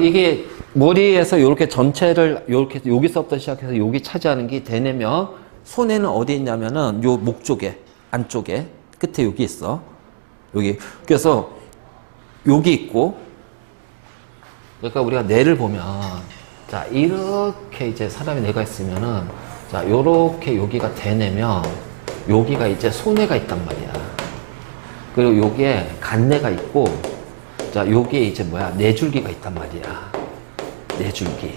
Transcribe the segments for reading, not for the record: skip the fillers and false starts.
이게 머리에서 이렇게 전체를 이렇게 여기서부터 시작해서 여기 차지하는 게 대뇌면, 손에는 어디 있냐면은 요 목 쪽에, 안쪽에, 끝에 여기 있어. 여기. 그래서 여기 있고, 그러니까 우리가 뇌를 보면, 자, 이렇게 이제 사람이 뇌가 있으면은, 자, 요렇게 여기가 대뇌면, 여기가 이제 소뇌가 있단 말이야. 그리고 여기에 간뇌가 있고, 자, 여기에 이제 뭐야? 뇌줄기가 있단 말이야. 뇌줄기.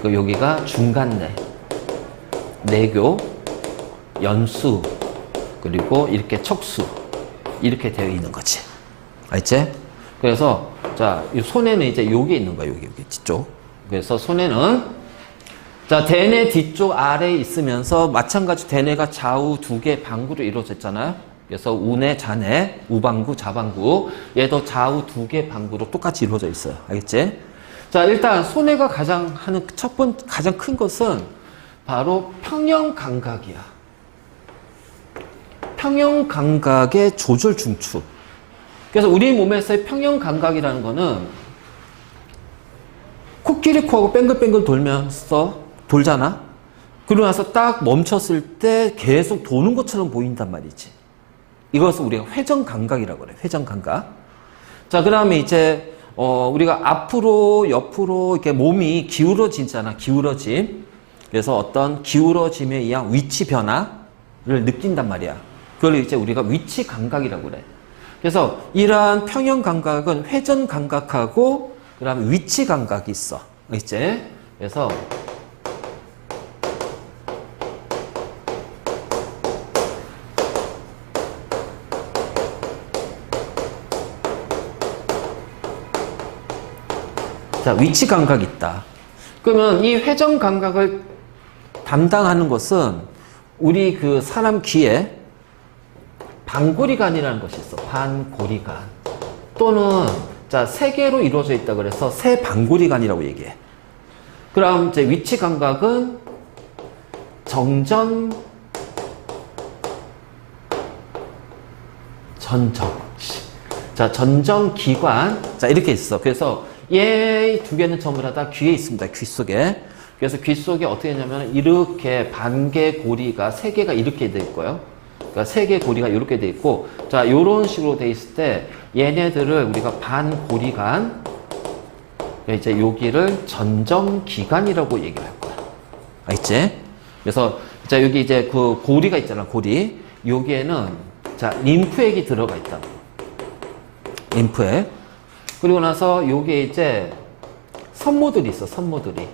그 여기가 중간뇌, 내교, 연수, 그리고 이렇게 척수. 이렇게 되어 있는 거지. 알지? 그래서, 자, 이 손에는 이제 여기 있는 거야. 여기 뒤쪽. 그래서 손에는, 자, 대뇌 뒤쪽 아래에 있으면서 마찬가지 대뇌가 좌우 두 개 방구로 이루어져 있잖아요. 그래서 우뇌, 좌뇌, 우방구, 좌방구. 얘도 좌우 두 개 방구로 똑같이 이루어져 있어요. 알겠지? 자, 일단 소뇌가 가장 하는 가장 큰 것은 바로 평형 감각이야. 평형 감각의 조절 중추. 그래서 우리 몸에서의 평형 감각이라는 거는 코끼리 코하고 뱅글뱅글 돌잖아. 그러고 나서 딱 멈췄을 때 계속 도는 것처럼 보인단 말이지. 이것을 우리가 회전 감각이라고 그래. 회전 감각. 자, 그 다음에 이제, 우리가 앞으로, 옆으로 이렇게 몸이 기울어지잖아. 기울어짐. 그래서 어떤 기울어짐에 의한 위치 변화를 느낀단 말이야. 그걸 이제 우리가 위치 감각이라고 그래. 그래서 이러한 평형 감각은 회전 감각하고, 그 다음에 위치 감각이 있어. 있지? 그래서, 자, 위치 감각이 있다. 그러면 이 회전 감각을 담당하는 것은 우리 그 사람 귀에 반고리관이라는 것이 있어. 반고리관. 또는, 자, 세 개로 이루어져 있다 그래서 세 반고리관이라고 얘기해. 그럼 이제 위치 감각은 전정. 자, 전정기관. 자, 이렇게 있어. 그래서 얘 두 개는 전부 다 귀에 있습니다. 귀 속에. 그래서 귀 속에 어떻게 했냐면 이렇게 반개 고리가 세 개가 이렇게 돼 있고요. 그러니까 세 개 고리가 이렇게 돼 있고, 자, 요런 식으로 돼 있을 때 얘네들을 우리가 반고리관, 이제 여기를 전정기관이라고 얘기를 할 거야. 알겠지? 그래서 자, 여기 이제 그 고리가 있잖아. 고리. 여기에는 자, 림프액이 들어가 있다. 림프액. 그리고 나서 여기에 이제 선모들이 있어. 선모들이.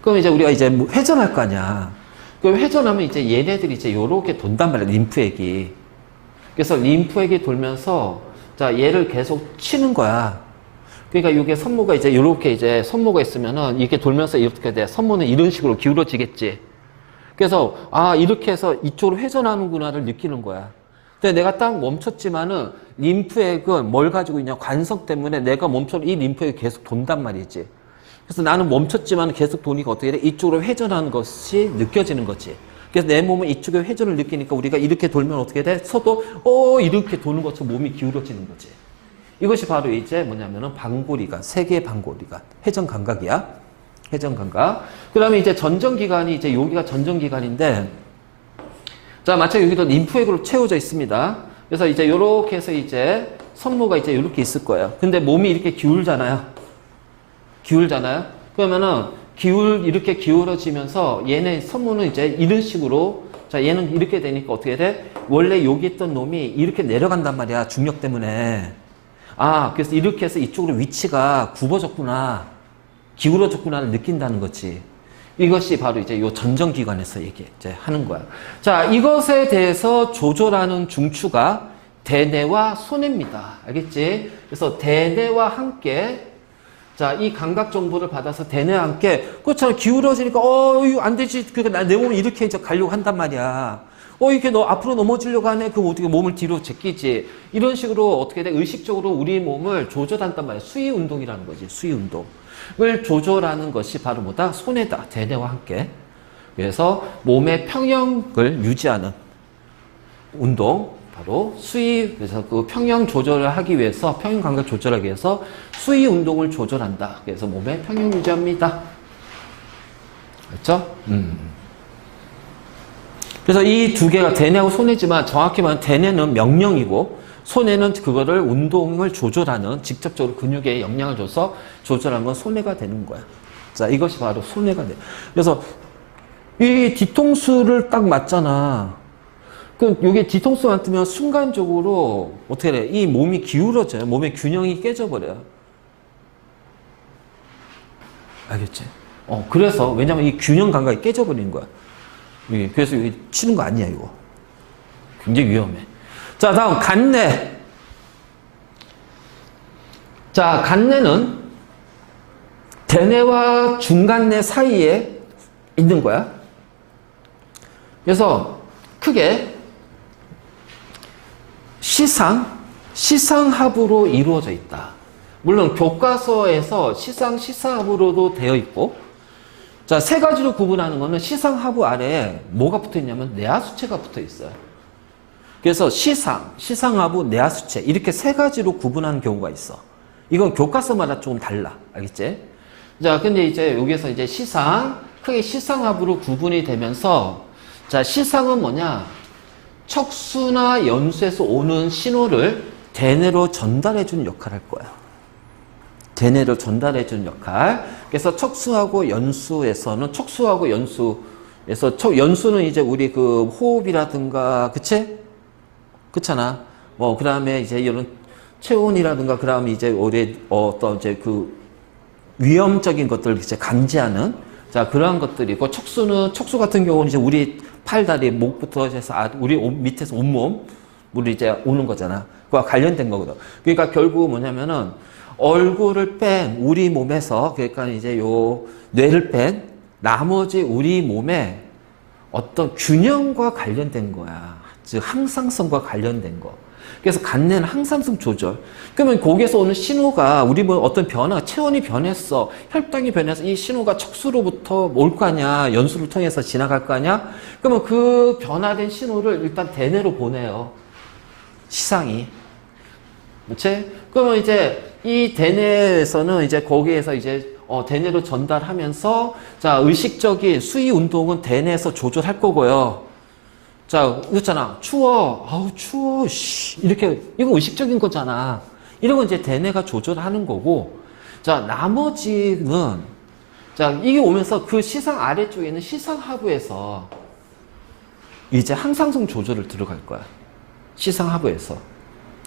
그럼 이제 우리가 이제 회전할 거 아니야. 그럼 회전하면 이제 얘네들이 이제 요렇게 돈단 말이야. 림프액이. 그래서 림프액이 돌면서 자, 얘를 계속 치는 거야. 그러니까 이게 선모가 이제 요렇게 이제 선모가 있으면은 이렇게 돌면서 이렇게 돼. 선모는 이런 식으로 기울어지겠지. 그래서 아, 이렇게 해서 이쪽으로 회전하는구나를 느끼는 거야. 근데 내가 딱 멈췄지만은 림프액은 뭘 가지고 있냐? 관성 때문에 내가 이 림프액이 계속 돈단 말이지. 그래서 나는 멈췄지만 계속 도니까 어떻게 돼? 이쪽으로 회전하는 것이 느껴지는 거지. 그래서 내 몸은 이쪽에 회전을 느끼니까 우리가 이렇게 돌면 어떻게 돼? 서도 이렇게 도는 것처럼 몸이 기울어지는 거지. 이것이 바로 이제 뭐냐면은 반고리관, 세 개의 반고리관, 회전 감각이야. 회전 감각. 그 다음에 이제 전정기관이 이제 여기가 전정기관인데, 자, 마찬가지로 여기도 림프액으로 채워져 있습니다. 그래서 이제 요렇게 해서 이제 선모가 이제 이렇게 있을 거예요. 근데 몸이 이렇게 기울잖아요. 그러면은 이렇게 기울어지면서 얘네 선모는 이제 이런 식으로, 자, 얘는 이렇게 되니까 어떻게 돼? 원래 여기 있던 놈이 이렇게 내려간단 말이야. 중력 때문에. 아, 그래서 이렇게 해서 이쪽으로 위치가 굽어졌구나. 기울어졌구나를 느낀다는 거지. 이것이 바로 이제 요 전정기관에서 이제 하는 거야. 자, 이것에 대해서 조절하는 중추가 대뇌와 소뇌입니다. 알겠지? 그래서 대뇌와 함께, 자, 이 감각 정보를 받아서 대뇌와 함께, 그렇잖아. 기울어지니까, 이거 안 되지. 그러니까 내 몸을 이렇게 이제 가려고 한단 말이야. 이렇게 너 앞으로 넘어지려고 하네. 그럼 어떻게 몸을 뒤로 제끼지. 이런 식으로 어떻게 돼? 의식적으로 우리 몸을 조절한단 말이야. 수위 운동이라는 거지. 수위 운동. 을 조절하는 것이 바로 뭐다? 소뇌다. 대뇌와 함께. 그래서 몸의 평형을 유지하는 운동, 바로 수위, 그래서 그 평형 조절을 하기 위해서, 평형 감각 조절하기 위해서 수위 운동을 조절한다. 그래서 몸의 평형 유지합니다. 그렇죠? 그래서 이 두 개가 대뇌하고 손해지만 정확히 말하면 대뇌는 명령이고 손해는 그거를 운동을 조절하는, 직접적으로 근육에 영향을 줘서 조절하는 건 손해가 되는 거야. 자, 이것이 바로 손해가 돼. 그래서 이 뒤통수를 딱 맞잖아. 그 요게 뒤통수 맞으면 순간적으로 어떻게 돼? 이 몸이 기울어져요. 몸의 균형이 깨져버려요. 알겠지? 그래서 왜냐면 이 균형 감각이 깨져버리는 거야. 그래서 여기 치는 거 아니야, 이거. 굉장히 위험해. 자, 다음 간내. 자, 간내는 대뇌와 중간내 사이에 있는 거야. 그래서 크게 시상합으로 이루어져 있다. 물론 교과서에서 시상하부로도 되어 있고, 자, 세 가지로 구분하는 거는 시상하부 아래에 뭐가 붙어 있냐면 내하수체가 붙어 있어요. 그래서 시상하부, 내하수체 이렇게 세 가지로 구분하는 경우가 있어. 이건 교과서마다 조금 달라. 알겠지? 자, 근데 이제 여기서 이제 크게 시상하부로 구분이 되면서, 자, 시상은 뭐냐? 척수나 연수에서 오는 신호를 대뇌로 전달해주는 역할을 할 거야. 대뇌로 전달해주는 역할. 그래서 척수하고 연수에서는, 연수는 이제 우리 그 호흡이라든가, 그렇잖아. 그 다음에 이제 이런 체온이라든가, 그 다음에 이제 우리 어떤 이제 그 위험적인 것들을 이제 감지하는, 자, 그러한 것들이고, 척수 같은 경우는 이제 우리 팔다리, 목부터 해서 우리 밑에서 온몸, 물이 이제 오는 거잖아. 그와 관련된 거거든. 그러니까 결국 뭐냐면은, 얼굴을 뺀 우리 몸에서, 그러니까 이제 요 뇌를 뺀 나머지 우리 몸에 어떤 균형과 관련된 거야. 즉 항상성과 관련된 거. 그래서 간내는 항상성 조절. 그러면 거기에서 오는 신호가 우리 몸 어떤 변화, 체온이 변했어, 혈당이 변해서 이 신호가 척수로부터 올 거 아니야, 연수를 통해서 지나갈 거 아니야. 그러면 그 변화된 신호를 일단 대뇌로 보내요. 시상이. 그렇지? 그러면 이제 이 대뇌에서는 이제 거기에서 이제 대뇌로 전달하면서, 자, 의식적인 수위 운동은 대뇌에서 조절할 거고요. 자, 그렇잖아. 추워. 아우, 추워. 이렇게, 이거 의식적인 거잖아. 이런 건 이제 대뇌가 조절하는 거고, 자, 나머지는, 자, 이게 오면서 그 시상 아래쪽에는 시상하부에서 이제 항상성 조절을 들어갈 거야. 시상하부에서.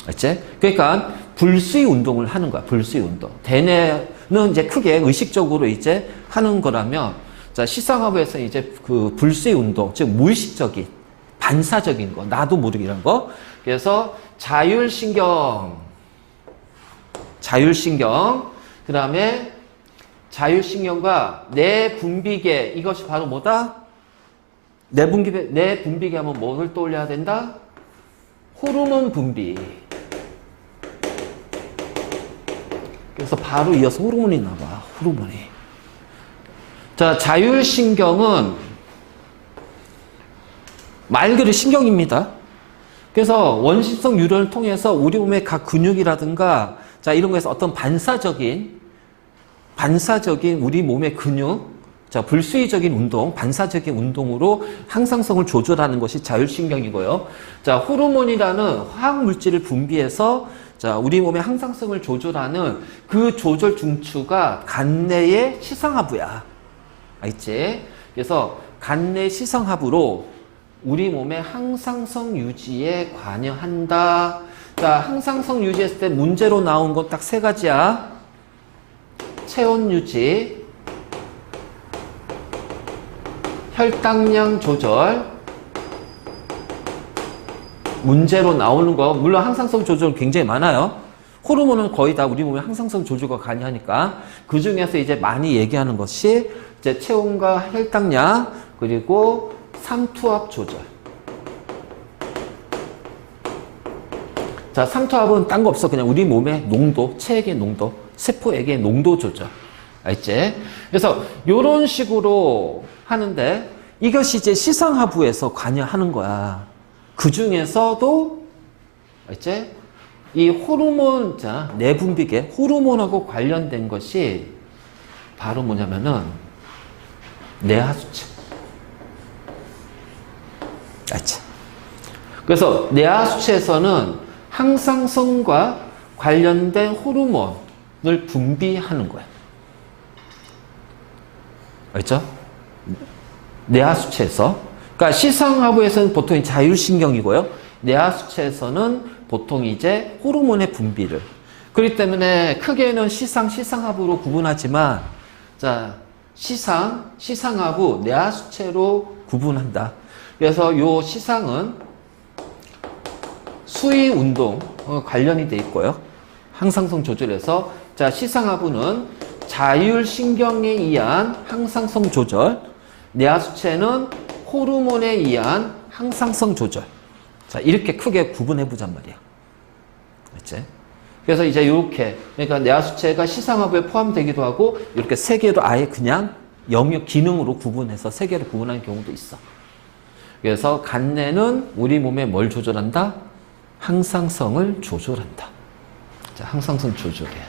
알지? 그러니까 불수위 운동을 하는 거야. 불수위 운동. 대뇌는 이제 크게 의식적으로 이제 하는 거라면, 자, 시상하부에서 이제 그 불수위 운동, 즉 무의식적인, 반사적인 거, 나도 모르게 이런 거. 그래서 자율신경, 그 다음에 자율신경과 뇌분비계, 이것이 바로 뭐다? 뇌분비계 하면 뭐를 떠올려야 된다? 호르몬 분비. 그래서 바로 이어서 호르몬이 나와. 호르몬이. 자, 자율신경은 말 그대로 신경입니다. 그래서 원심성 유전을 통해서 우리 몸의 각 근육이라든가, 자, 이런 거에서 어떤 반사적인 우리 몸의 근육, 자, 불수의적인 운동, 반사적인 운동으로 항상성을 조절하는 것이 자율신경이고요. 자, 호르몬이라는 화학물질을 분비해서, 자, 우리 몸의 항상성을 조절하는 그 조절 중추가 간내의 시상하부야. 알겠지? 그래서 간내 시상하부로 우리 몸의 항상성 유지에 관여한다. 자, 항상성 유지했을 때 문제로 나온 건 딱 세 가지야. 체온 유지, 혈당량 조절, 문제로 나오는 거, 물론 항상성 조절 굉장히 많아요. 호르몬은 거의 다 우리 몸의 항상성 조절과 관여하니까 그 중에서 이제 많이 얘기하는 것이 이제 체온과 혈당량, 그리고 삼투압 조절. 자, 삼투압은 딴 거 없어. 그냥 우리 몸의 농도, 체액의 농도, 세포액의 농도 조절. 알지? 그래서 이런 식으로 하는데 이것이 이제 시상하부에서 관여하는 거야. 그 중에서도 알지? 이 호르몬, 자, 내분비계, 호르몬하고 관련된 것이 바로 뭐냐면은 뇌하수체. 알지? 그래서 뇌하수체에서는 항상성과 관련된 호르몬을 분비하는 거야. 알죠? 뇌하수체에서. 그러니까 시상하부에서는 보통 자율신경이고요. 뇌하수체에서는 보통 이제 호르몬의 분비를. 그렇기 때문에 크게는 시상하부로 구분하지만, 자, 시상하부, 뇌하수체로 구분한다. 그래서 요 시상은 수위 운동 관련이 돼 있고요. 항상성 조절에서, 자, 시상하부는 자율신경에 의한 항상성 조절, 뇌하수체는 호르몬에 의한 항상성 조절. 자, 이렇게 크게 구분해 보잔 말이야. 그렇지? 그래서 이제 이렇게, 그러니까 뇌하수체가 시상하부에 포함되기도 하고, 이렇게 세 개로 아예 그냥 영역 기능으로 구분해서 세 개로 구분하는 경우도 있어. 그래서 간내는 우리 몸에 뭘 조절한다? 항상성을 조절한다. 자, 항상성 조절이야.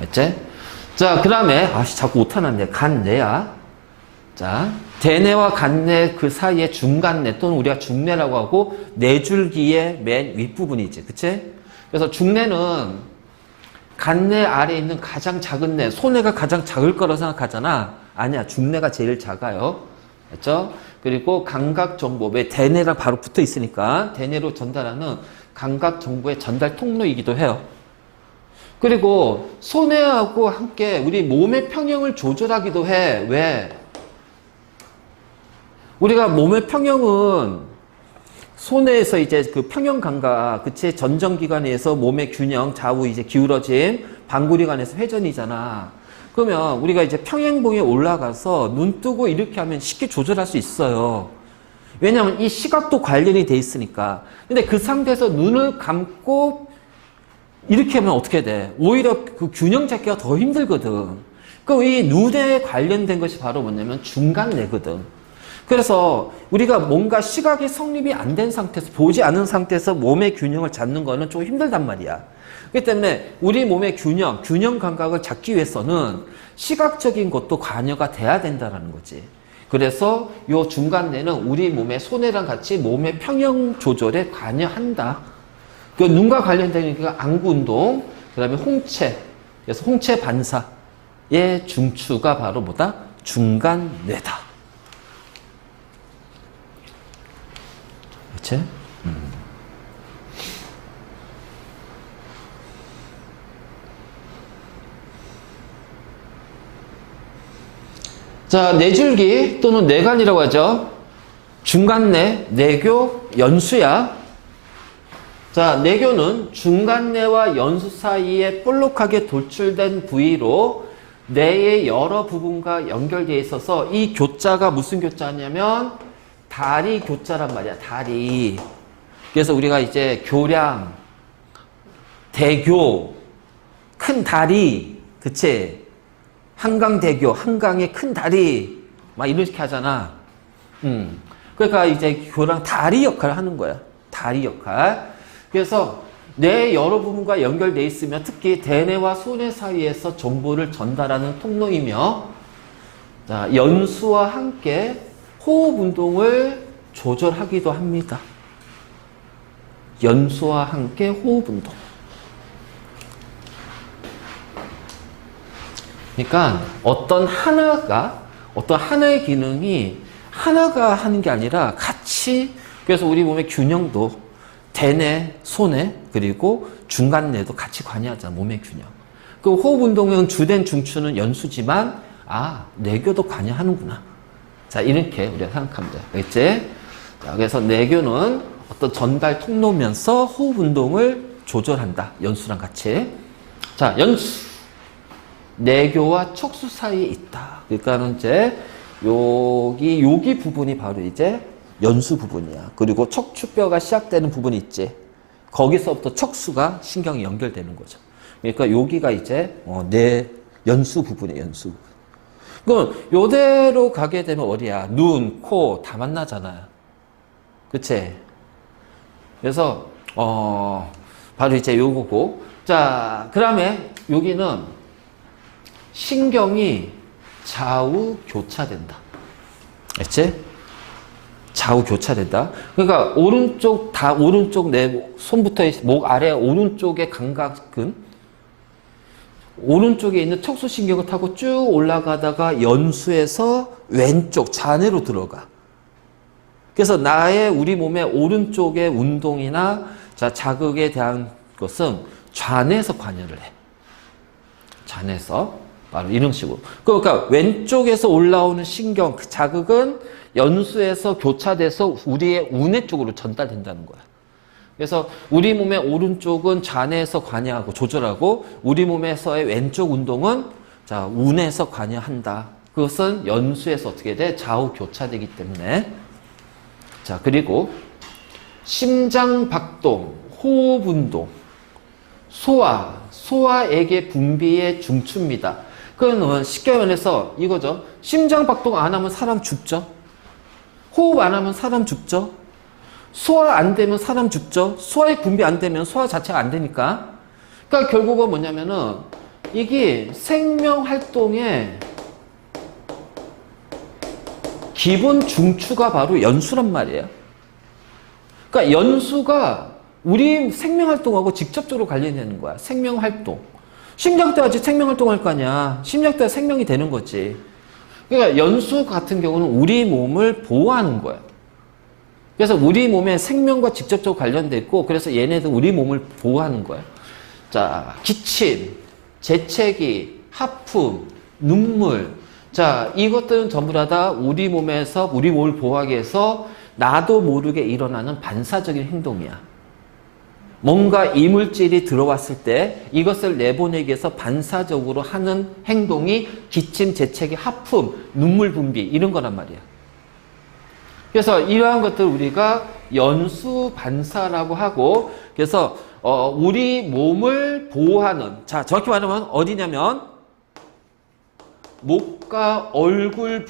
알지? 자, 그 다음에, 자꾸 오타났네. 간내야. 자, 대뇌와 간내 그 사이에 중간내 또는 우리가 중뇌라고 하고 뇌줄기의 맨 윗부분이지. 그치? 그래서 중뇌는 간내 아래에 있는 가장 작은 뇌, 소뇌가 가장 작을 거라고 생각하잖아. 아니야. 중뇌가 제일 작아요. 맞죠? 그리고 감각 정보, 왜 대뇌랑 바로 붙어 있으니까 대뇌로 전달하는 감각 정보의 전달 통로이기도 해요. 그리고 소뇌하고 함께 우리 몸의 평형을 조절하기도 해. 왜? 우리가 몸의 평형은 소뇌에서 이제 그 평형 감각, 그치? 전정기관에 의해서 몸의 균형, 좌우 이제 기울어짐, 방구리관에서 회전이잖아. 그러면 우리가 이제 평행봉에 올라가서 눈 뜨고 이렇게 하면 쉽게 조절할 수 있어요. 왜냐하면 이 시각도 관련이 돼 있으니까. 근데 그 상태에서 눈을 감고 이렇게 하면 어떻게 돼? 오히려 그 균형 잡기가 더 힘들거든. 그럼 이 눈에 관련된 것이 바로 뭐냐면 중간뇌거든. 그래서 우리가 뭔가 시각이 성립이 안 된 상태에서, 보지 않은 상태에서 몸의 균형을 잡는 거는 좀 힘들단 말이야. 그렇기 때문에 우리 몸의 균형 감각을 잡기 위해서는 시각적인 것도 관여가 돼야 된다는 거지. 그래서 요 중간뇌는 우리 몸의 소뇌랑 같이 몸의 평형 조절에 관여한다. 그 눈과 관련된 게 안구운동, 그 다음에 홍채, 그래서 홍채 반사의 중추가 바로 뭐다? 중간뇌다. 그치? 자, 뇌줄기 또는 뇌관이라고 하죠. 중간뇌, 뇌교, 연수야. 자, 뇌교는 중간뇌와 연수 사이에 볼록하게 돌출된 부위로 뇌의 여러 부분과 연결되어 있어서 이 교자가 무슨 교자냐면 다리 교자란 말이야. 다리. 그래서 우리가 이제 교량, 대교, 큰 다리, 그치? 한강대교, 한강의 큰 다리, 막 이렇게 하잖아. 그러니까 이제 교랑 다리 역할을 하는 거야. 다리 역할. 그래서 뇌 여러 부분과 연결되어 있으며 특히 대뇌와 소뇌 사이에서 정보를 전달하는 통로이며, 자, 연수와 함께 호흡 운동을 조절하기도 합니다. 연수와 함께 호흡 운동. 그러니까 어떤 하나의 기능이 하나가 하는 게 아니라 같이, 그래서 우리 몸의 균형도 대뇌, 소뇌, 그리고 중간뇌도 같이 관여하잖아. 몸의 균형. 그 호흡 운동은 주된 중추는 연수지만 뇌교도 관여하는구나. 자, 이렇게 우리가 생각하면 돼. 알겠지? 자, 그래서 뇌교는 어떤 전달 통로면서 호흡 운동을 조절한다. 연수랑 같이. 자, 연수. 뇌교와 척수 사이에 있다. 그러니까는 이제 여기 부분이 바로 이제 연수 부분이야. 그리고 척추뼈가 시작되는 부분이 있지. 거기서부터 척수가 신경이 연결되는 거죠. 그러니까 여기가 이제 뇌 연수 부분이에요. 연수. 그럼 요대로 가게 되면 어디야? 눈, 코 다 만나잖아요. 그치? 그래서 바로 이제 요거고. 자, 그 다음에 여기는 신경이 좌우 교차된다. 알지? 좌우 교차된다. 그러니까 오른쪽, 다 오른쪽 내 손부터 목 아래 오른쪽의 감각은 오른쪽에 있는 척수신경을 타고 쭉 올라가다가 연수에서 왼쪽 좌뇌로 들어가. 그래서 우리 몸의 오른쪽의 운동이나 자극에 대한 것은 좌뇌에서 관여를 해. 좌뇌에서. 바로 이런 식으로. 그러니까 왼쪽에서 올라오는 신경, 그 자극은 연수에서 교차돼서 우리의 우뇌 쪽으로 전달된다는 거야. 그래서 우리 몸의 오른쪽은 좌뇌에서 관여하고 조절하고 우리 몸에서의 왼쪽 운동은 우뇌에서 관여한다. 그것은 연수에서 어떻게 돼? 좌우 교차되기 때문에. 자, 그리고 심장 박동, 호흡 운동, 소화액의 분비의 중추입니다. 그건 쉽게 말해서 이거죠. 심장 박동 안 하면 사람 죽죠. 호흡 안 하면 사람 죽죠. 소화 안 되면 사람 죽죠. 소화액 분비 안 되면 소화 자체가 안 되니까. 그러니까 결국은 뭐냐면은 이게 생명 활동의 기본 중추가 바로 연수란 말이에요. 그러니까 연수가 우리 생명 활동하고 직접적으로 관련되는 거야. 생명 활동. 심장 때야지 생명 활동할 거 아니야. 심장 때야 생명이 되는 거지. 그러니까 연수 같은 경우는 우리 몸을 보호하는 거야. 그래서 우리 몸의 생명과 직접적으로 관련돼 있고, 그래서 얘네들 우리 몸을 보호하는 거야. 자, 기침, 재채기, 하품, 눈물. 자, 이것들은 전부 다 우리 몸에서 우리 몸을 보호하기 위해서 나도 모르게 일어나는 반사적인 행동이야. 뭔가 이물질이 들어왔을 때 이것을 내보내기 위해서 반사적으로 하는 행동이 기침, 재채기, 하품, 눈물 분비 이런 거란 말이야. 그래서 이러한 것들 우리가 연수 반사라고 하고, 그래서 우리 몸을 보호하는, 자, 정확히 말하면 어디냐면 목과 얼굴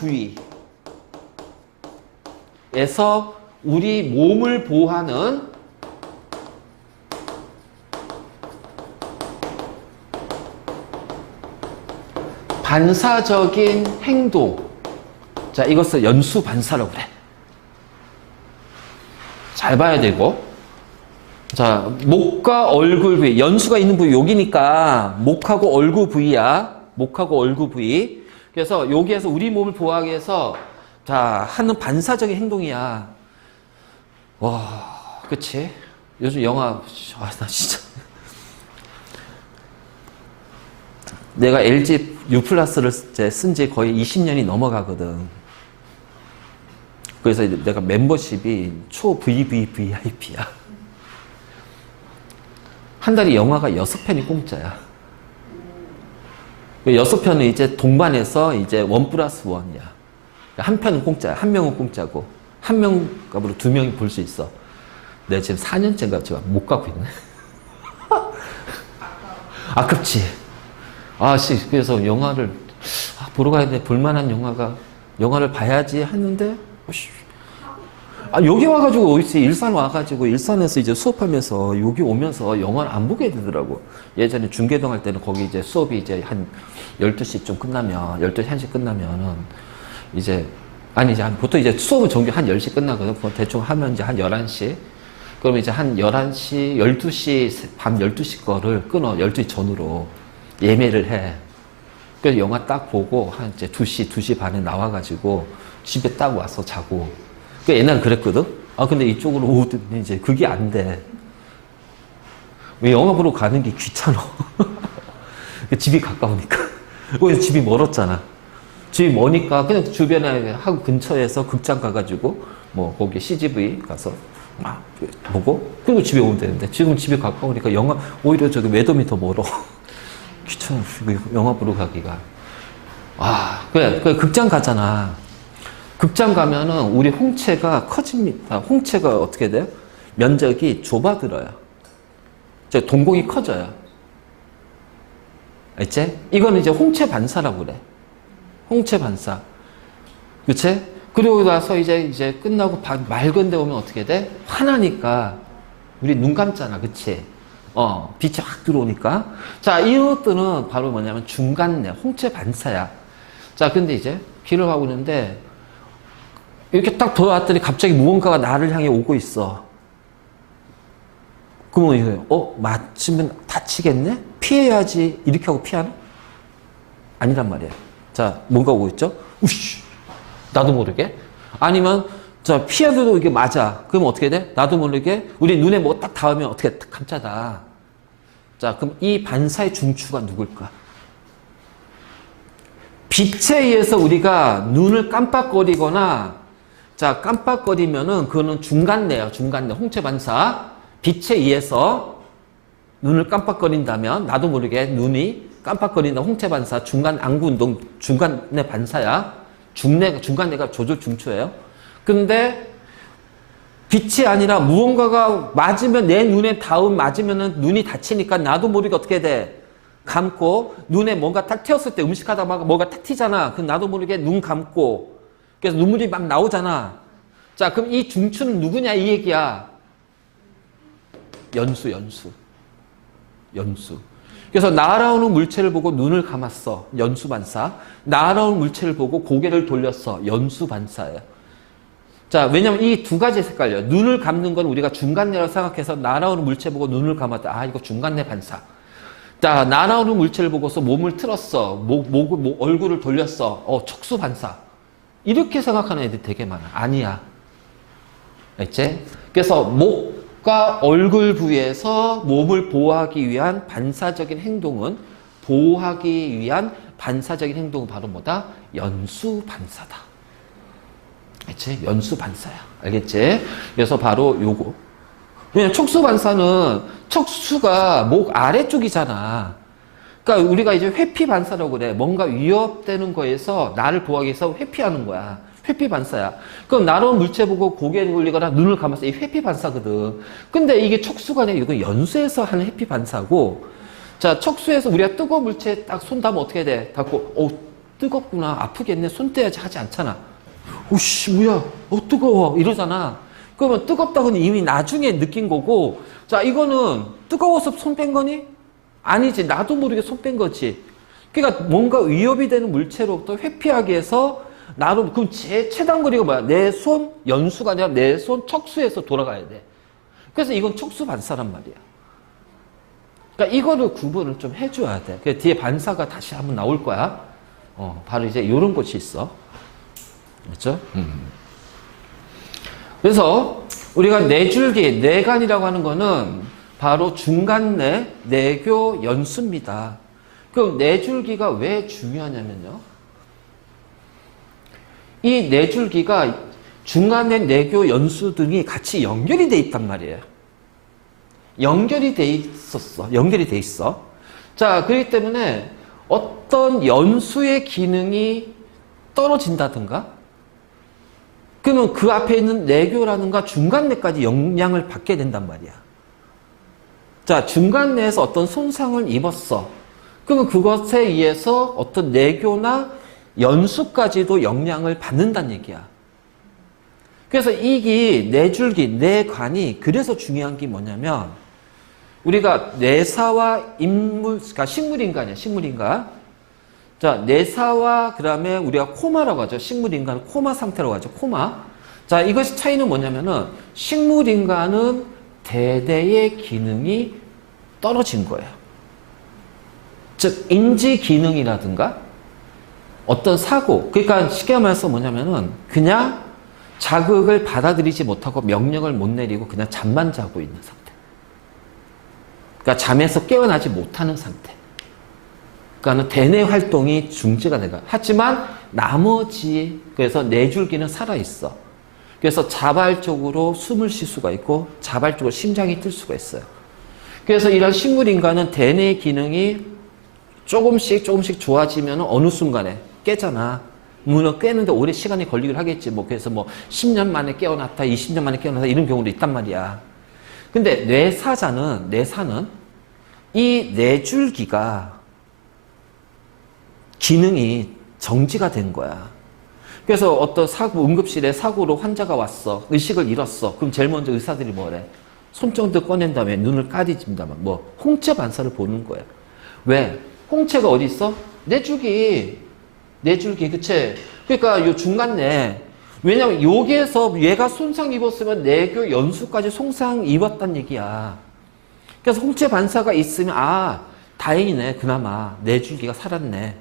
부위에서 우리 몸을 보호하는 반사적인 행동. 자, 이것을 연수 반사라고 그래. 잘 봐야 되고. 자, 목과 얼굴 부위. 연수가 있는 부위 여기니까 목하고 얼굴 부위야. 목하고 얼굴 부위. 그래서 여기에서 우리 몸을 보호하기 위해서 하는 반사적인 행동이야. 와, 그치? 요즘 영화, 나 진짜. 내가 LG U+를 쓴 지 거의 20년이 넘어가거든. 그래서 내가 멤버십이 초 VVVIP야. 한 달에 영화가 6편이 공짜야. 6편은 이제 동반해서 이제 1+1이야. 한 편은 공짜야. 한 명은 공짜고. 한 명 값으로 2명이 볼 수 있어. 내가 지금 4년째인가 지금 못 가고 있네. 아깝지. 그래서 영화를 보러 가야 돼. 볼만한 영화를 봐야지 했는데, 여기 와가지고, 일산 와가지고, 일산에서 이제 수업하면서, 여기 오면서 영화를 안 보게 되더라고. 예전에 중계동 할 때는 거기 이제 수업이 이제 한 12시쯤 끝나면, 12시, 1시 끝나면은, 보통 이제 수업은 정규 한 10시 끝나거든. 대충 하면 이제 한 11시. 그럼 이제 한 11시, 12시, 밤 12시 거를 끊어. 12시 전으로. 예매를 해. 그래서 영화 딱 보고 한 이제 2시 반에 나와가지고 집에 딱 와서 자고. 옛날에 그랬거든? 근데 이쪽으로 오더니 이제 그게 안 돼. 왜 영화 보러 가는 게 귀찮아. 집이 가까우니까. 거기서 집이 멀었잖아. 집이 머니까 그냥 주변에 하고 근처에서 극장 가가지고 거기 CGV 가서 막 보고 그리고 집에 오면 되는데 지금 집이 가까우니까 오히려 저기 매점이 더 멀어. 귀찮아. 영화 보러 가기가. 그래 극장 가잖아. 극장 가면은 우리 홍채가 커집니다. 홍채가 어떻게 돼요? 면적이 좁아들어요. 동공이 커져요. 알지? 이거는 이제 홍채 반사라고 그래. 홍채 반사. 그치? 그리고 나서 이제 끝나고 맑은 데 오면 어떻게 돼? 환하니까 우리 눈 감잖아. 그치? 빛이 확 들어오니까. 자, 이것들은 바로 뭐냐면 중간내, 홍채 반사야. 자, 근데 이제 길을 가고 있는데, 이렇게 딱 돌아왔더니 갑자기 무언가가 나를 향해 오고 있어. 그러면 이거, 맞으면 다치겠네? 피해야지. 이렇게 하고 피하나? 아니란 말이야. 자, 뭔가 오고 있죠? 우씨! 나도 모르게. 아니면, 자, 피하도 이게 맞아. 그럼 어떻게 돼? 나도 모르게 우리 눈에 뭐 딱 닿으면 어떻게 감싸다. 자, 그럼 이 반사의 중추가 누굴까? 빛에 의해서 우리가 눈을 깜빡거리거나, 자, 깜빡거리면은 그거는 중간내야, 중간내. 홍채 반사. 빛에 의해서 눈을 깜빡거린다면 나도 모르게 눈이 깜빡거린다. 홍채 반사. 중간 안구 운동 중간내 반사야. 중간내가 조절 중추예요. 근데 빛이 아니라 무언가가 맞으면 내 눈에 맞으면은 눈이 다치니까 나도 모르게 어떻게 돼? 감고 눈에 뭔가 탁 튀었을 때 음식하다 막 뭐가 탁 튀잖아. 그럼 나도 모르게 눈 감고 그래서 눈물이 막 나오잖아. 자, 그럼 이 중추는 누구냐 이 얘기야. 연수. 그래서 날아오는 물체를 보고 눈을 감았어. 연수 반사. 날아오는 물체를 보고 고개를 돌렸어. 연수 반사예요. 자, 왜냐면 이 두 가지 색깔이에요. 눈을 감는 건 우리가 중간내라고 생각해서 날아오는 물체 보고 눈을 감았다. 아, 이거 중간내 반사. 자, 날아오는 물체를 보고서 몸을 틀었어. 얼굴을 돌렸어. 척수 반사. 이렇게 생각하는 애들 되게 많아. 아니야. 알지? 그래서 목과 얼굴 부위에서 몸을 보호하기 위한 반사적인 행동은 바로 뭐다? 연수 반사다. 알겠지? 연수 반사야. 알겠지? 그래서 바로 요거. 왜냐면 척수 반사는 척수가 목 아래쪽이잖아. 그러니까 우리가 이제 회피 반사라고 그래. 뭔가 위협되는 거에서 나를 보호하기 위해서 회피하는 거야. 회피 반사야. 그럼 날아온 물체 보고 고개를 돌리거나 눈을 감았어. 이 회피 반사거든. 근데 이게 척수가 아니라 이거 연수에서 하는 회피 반사고, 자, 척수에서 우리가 뜨거운 물체에 딱 손 닿으면 어떻게 돼? 닿고, 뜨겁구나. 아프겠네. 손 떼야지 하지 않잖아. 오씨, 뭐야. 뜨거워. 이러잖아. 그러면 뜨겁다고는 이미 나중에 느낀 거고, 자, 이거는 뜨거워서 손 뺀 거니? 아니지. 나도 모르게 손 뺀 거지. 그러니까 뭔가 위협이 되는 물체로부터 회피하기 위해서 그럼 제 최단거리가 뭐야? 내 손, 연수가 아니라 내 손 척수에서 돌아가야 돼. 그래서 이건 척수 반사란 말이야. 그러니까 이거를 구분을 좀 해줘야 돼. 그래서 뒤에 반사가 다시 한번 나올 거야. 바로 이제 이런 곳이 있어. 그렇죠? 그래서 우리가 뇌줄기, 뇌간이라고 하는 거는 바로 중간내, 내교, 연수입니다. 그럼 뇌줄기가 왜 중요하냐면요. 이 뇌줄기가 중간내, 내교, 연수 등이 같이 연결이 돼 있단 말이에요. 연결이 돼 있어. 자, 그렇기 때문에 어떤 연수의 기능이 떨어진다든가, 그러면 그 앞에 있는 내교라든가 중간내까지 영향을 받게 된단 말이야. 자, 중간내에서 어떤 손상을 입었어. 그러면 그것에 의해서 어떤 내교나 연수까지도 영향을 받는다는 얘기야. 그래서 이게 뇌줄기, 뇌관이 그래서 중요한 게 뭐냐면 우리가 뇌사와 그러니까 식물인간이야, 식물인간. 자, 뇌사와 그다음에 우리가 코마라고 하죠. 식물인간은 코마 상태라고 하죠. 코마. 자, 이것이 차이는 뭐냐면은 식물인간은 대뇌의 기능이 떨어진 거예요. 즉 인지 기능이라든가 어떤 사고, 그러니까 쉽게 말해서 뭐냐면은 그냥 자극을 받아들이지 못하고 명령을 못 내리고 그냥 잠만 자고 있는 상태. 그러니까 잠에서 깨어나지 못하는 상태. 그러니까 대뇌 활동이 중지가 돼가. 하지만 나머지 그래서 뇌줄기는 살아 있어. 그래서 자발적으로 숨을 쉴 수가 있고 자발적으로 심장이 뛸 수가 있어요. 그래서 이런 식물인간은 대뇌 기능이 조금씩 좋아지면 어느 순간에 깨잖아. 물론 깨는데 오래 시간이 걸리긴 하겠지. 그래서 10년 만에 깨어났다, 20년 만에 깨어났다 이런 경우도 있단 말이야. 근데 뇌사는 이 뇌줄기가 기능이 정지가 된 거야. 그래서 어떤 응급실에 사고로 환자가 왔어. 의식을 잃었어. 그럼 제일 먼저 의사들이 뭐래? 손정도 꺼낸 다음에 눈을 까리집니다만 뭐 홍채 반사를 보는 거예요. 왜? 홍채가 어디 있어? 내줄기, 그치? 그러니까 요 중간에 왜냐면 여기에서 얘가 손상 입었으면 내교 연수까지 손상 입었단 얘기야. 그래서 홍채 반사가 있으면 아 다행이네 그나마 내줄기가 살았네.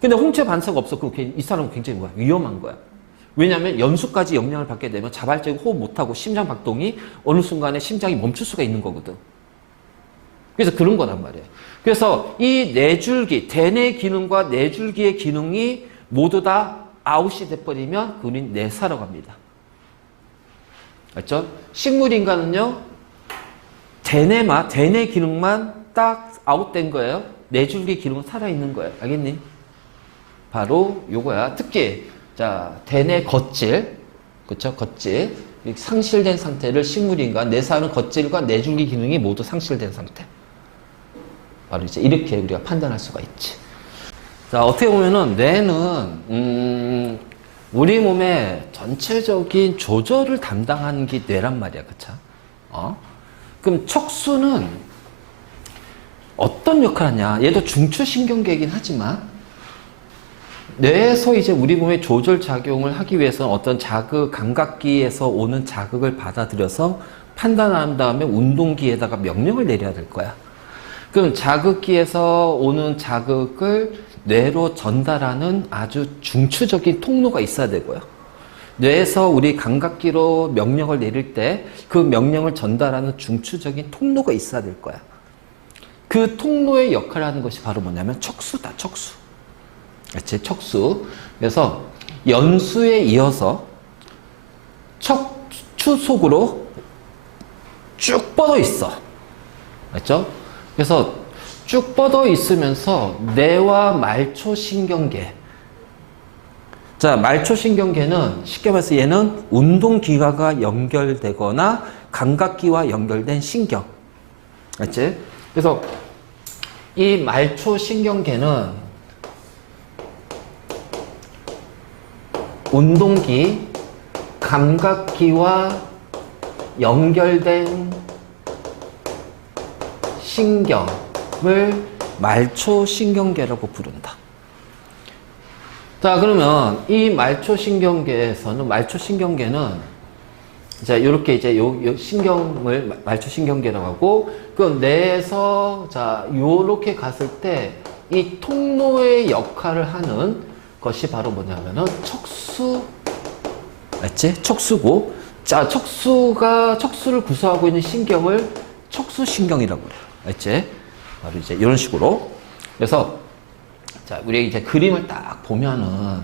근데 홍채 반사가 없어. 그럼 이 사람은 굉장히 뭐야? 위험한 거야. 왜냐하면 연수까지 영향을 받게 되면 자발적으로 호흡 못하고 심장 박동이 어느 순간에 심장이 멈출 수가 있는 거거든. 그래서 그런 거란 말이에요. 그래서 이 뇌줄기, 대뇌 기능과 뇌줄기의 기능이 모두 다 아웃이 돼버리면 그는 뇌사라고 합니다. 맞죠? 식물인간은요, 대뇌 기능만 딱 아웃된 거예요. 뇌줄기 기능은 살아있는 거예요. 알겠니? 바로 요거야. 특히, 자, 대뇌 겉질, 그쵸? 겉질. 상실된 상태를 식물인간, 뇌사는 겉질과 뇌줄기 기능이 모두 상실된 상태. 바로 이제 이렇게 우리가 판단할 수가 있지. 자, 어떻게 보면은 뇌는, 우리 몸의 전체적인 조절을 담당하는 게 뇌란 말이야. 그쵸? 그럼 척수는 어떤 역할을 하냐? 얘도 중추신경계이긴 하지만, 뇌에서 이제 우리 몸의 조절 작용을 하기 위해서는 어떤 자극, 감각기에서 오는 자극을 받아들여서 판단한 다음에 운동기에다가 명령을 내려야 될 거야. 그럼 자극기에서 오는 자극을 뇌로 전달하는 아주 중추적인 통로가 있어야 되고요. 뇌에서 우리 감각기로 명령을 내릴 때 그 명령을 전달하는 중추적인 통로가 있어야 될 거야. 그 통로의 역할을 하는 것이 바로 뭐냐면 척수다, 척수. 그렇지, 척수. 그래서 연수에 이어서 척추 속으로 쭉 뻗어 있어. 맞죠? 그래서 쭉 뻗어 있으면서 뇌와 말초신경계. 자, 말초신경계는 쉽게 말해서 얘는 운동기관과 연결되거나 감각기와 연결된 신경. 맞지? 그래서 이 말초신경계는 운동기, 감각기와 연결된 신경을 말초신경계라고 부른다. 자, 그러면 이 말초신경계에서는 자, 요렇게 이제 요 신경을 말초신경계라고 하고, 그 뇌에서 자, 요렇게 갔을 때 이 통로의 역할을 하는 것이 바로 뭐냐면은 척수, 맞지? 척수고, 자, 척수를 구성하고 있는 신경을 척수신경이라고 그래요. 맞지? 바로 이제 이런 식으로. 그래서 자, 우리 이제 그림을 딱 보면은,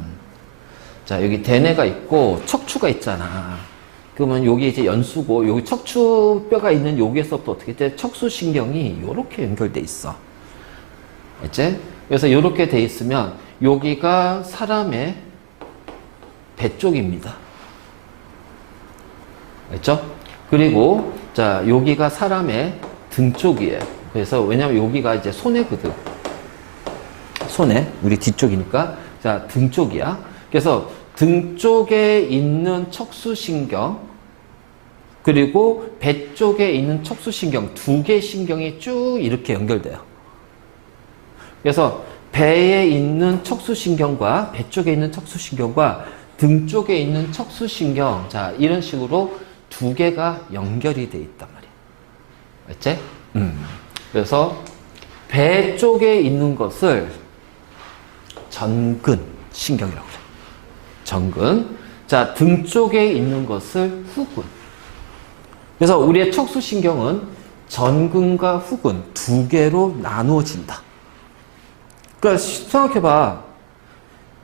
자, 여기 대뇌가 있고 척추가 있잖아. 그러면 여기 이제 연수고, 여기 척추뼈가 있는 여기에서부터 어떻게 돼? 척수신경이 요렇게 연결돼 있어. 알지? 그래서 요렇게 돼 있으면 여기가 사람의 배 쪽입니다. 알죠? 그리고 자, 여기가 사람의 등 쪽이에요. 그래서 왜냐면 여기가 이제 손해거든. 손해, 우리 뒤쪽이니까. 자, 등 쪽이야. 그래서 등 쪽에 있는 척수신경, 그리고 배 쪽에 있는 척수신경, 두 개의 신경이 쭉 이렇게 연결돼요. 그래서 배에 있는 척수신경과 배 쪽에 있는 척수신경과 등 쪽에 있는 척수신경, 자, 이런 식으로 두 개가 연결이 돼 있단 말이야. 맞지? 그래서 배 쪽에 있는 것을 전근신경이라고 그래. 전근. 자, 등 쪽에 있는 것을 후근. 그래서 우리의 척수신경은 전근과 후근 두 개로 나누어진다. 그러니까 생각해봐.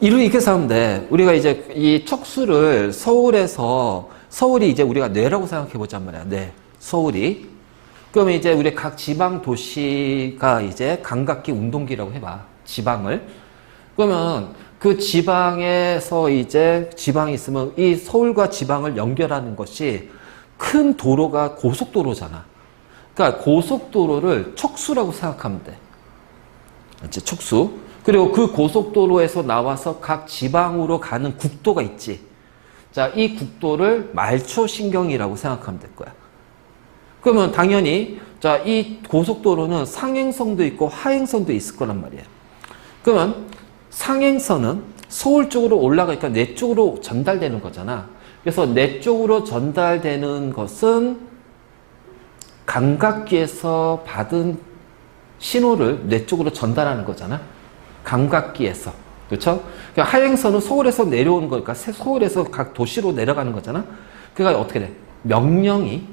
이렇게 생각하면 돼. 우리가 이제 이 척수를 서울이 이제 우리가 뇌라고 생각해보자 말이야. 뇌. 서울이. 그러면 이제 우리 각 지방 도시가 이제 감각기 운동기라고 해봐. 지방을. 그러면 그 지방에서 이제 지방이 있으면 이 서울과 지방을 연결하는 것이 큰 도로가 고속도로잖아. 그러니까 고속도로를 척수라고 생각하면 돼. 맞지? 척수. 그리고 그 고속도로에서 나와서 각 지방으로 가는 국도가 있지. 자, 이 국도를 말초신경이라고 생각하면 될 거야. 그러면 당연히 자, 이 고속도로는 상행선도 있고 하행선도 있을 거란 말이에요. 그러면 상행선은 서울 쪽으로 올라가니까 내 쪽으로 전달되는 거잖아. 그래서 내 쪽으로 전달되는 것은 감각기에서 받은 신호를 내 쪽으로 전달하는 거잖아. 감각기에서. 그렇죠? 그러니까 하행선은 서울에서 내려오는 거니까 서울에서 각 도시로 내려가는 거잖아. 그러니까 어떻게 돼? 명령이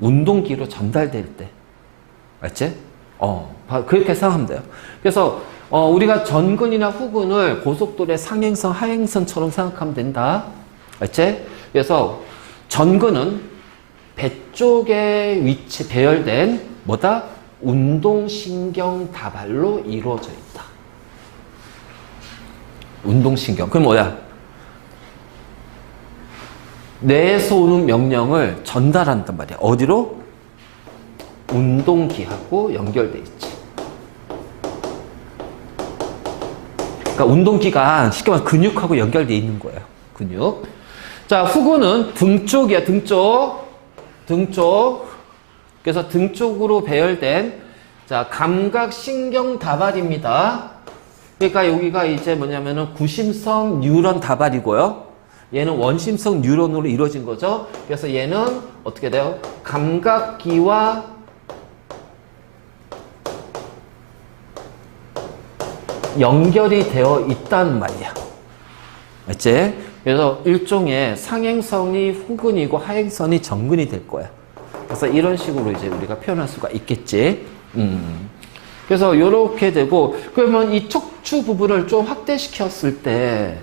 운동기로 전달될 때. 알지? 그렇게 생각하면 돼요. 그래서 우리가 전근이나 후근을 고속도로의 상행선, 하행선처럼 생각하면 된다. 알지? 그래서 전근은 배 쪽에 배열된 뭐다? 운동신경 다발로 이루어져 있다. 운동신경. 그럼 뭐야? 뇌에서 오는 명령을 전달한단 말이야. 어디로? 운동기하고 연결돼 있지. 그러니까 운동기가 쉽게 말해서 근육하고 연결돼 있는 거예요. 근육. 자, 후근은 등 쪽이야. 등 쪽. 등 쪽. 그래서 등 쪽으로 배열된 자, 감각신경 다발입니다. 그러니까 여기가 이제 뭐냐면은 구심성 뉴런 다발이고요. 얘는 원심성 뉴런으로 이루어진 거죠. 그래서 얘는 어떻게 돼요? 감각기와 연결이 되어 있다는 말이야. 알지? 그래서 일종의 상행선이 후근이고 하행선이 정근이 될 거야. 그래서 이런 식으로 이제 우리가 표현할 수가 있겠지. 그래서 이렇게 되고, 그러면 이 척추 부분을 좀 확대시켰을 때,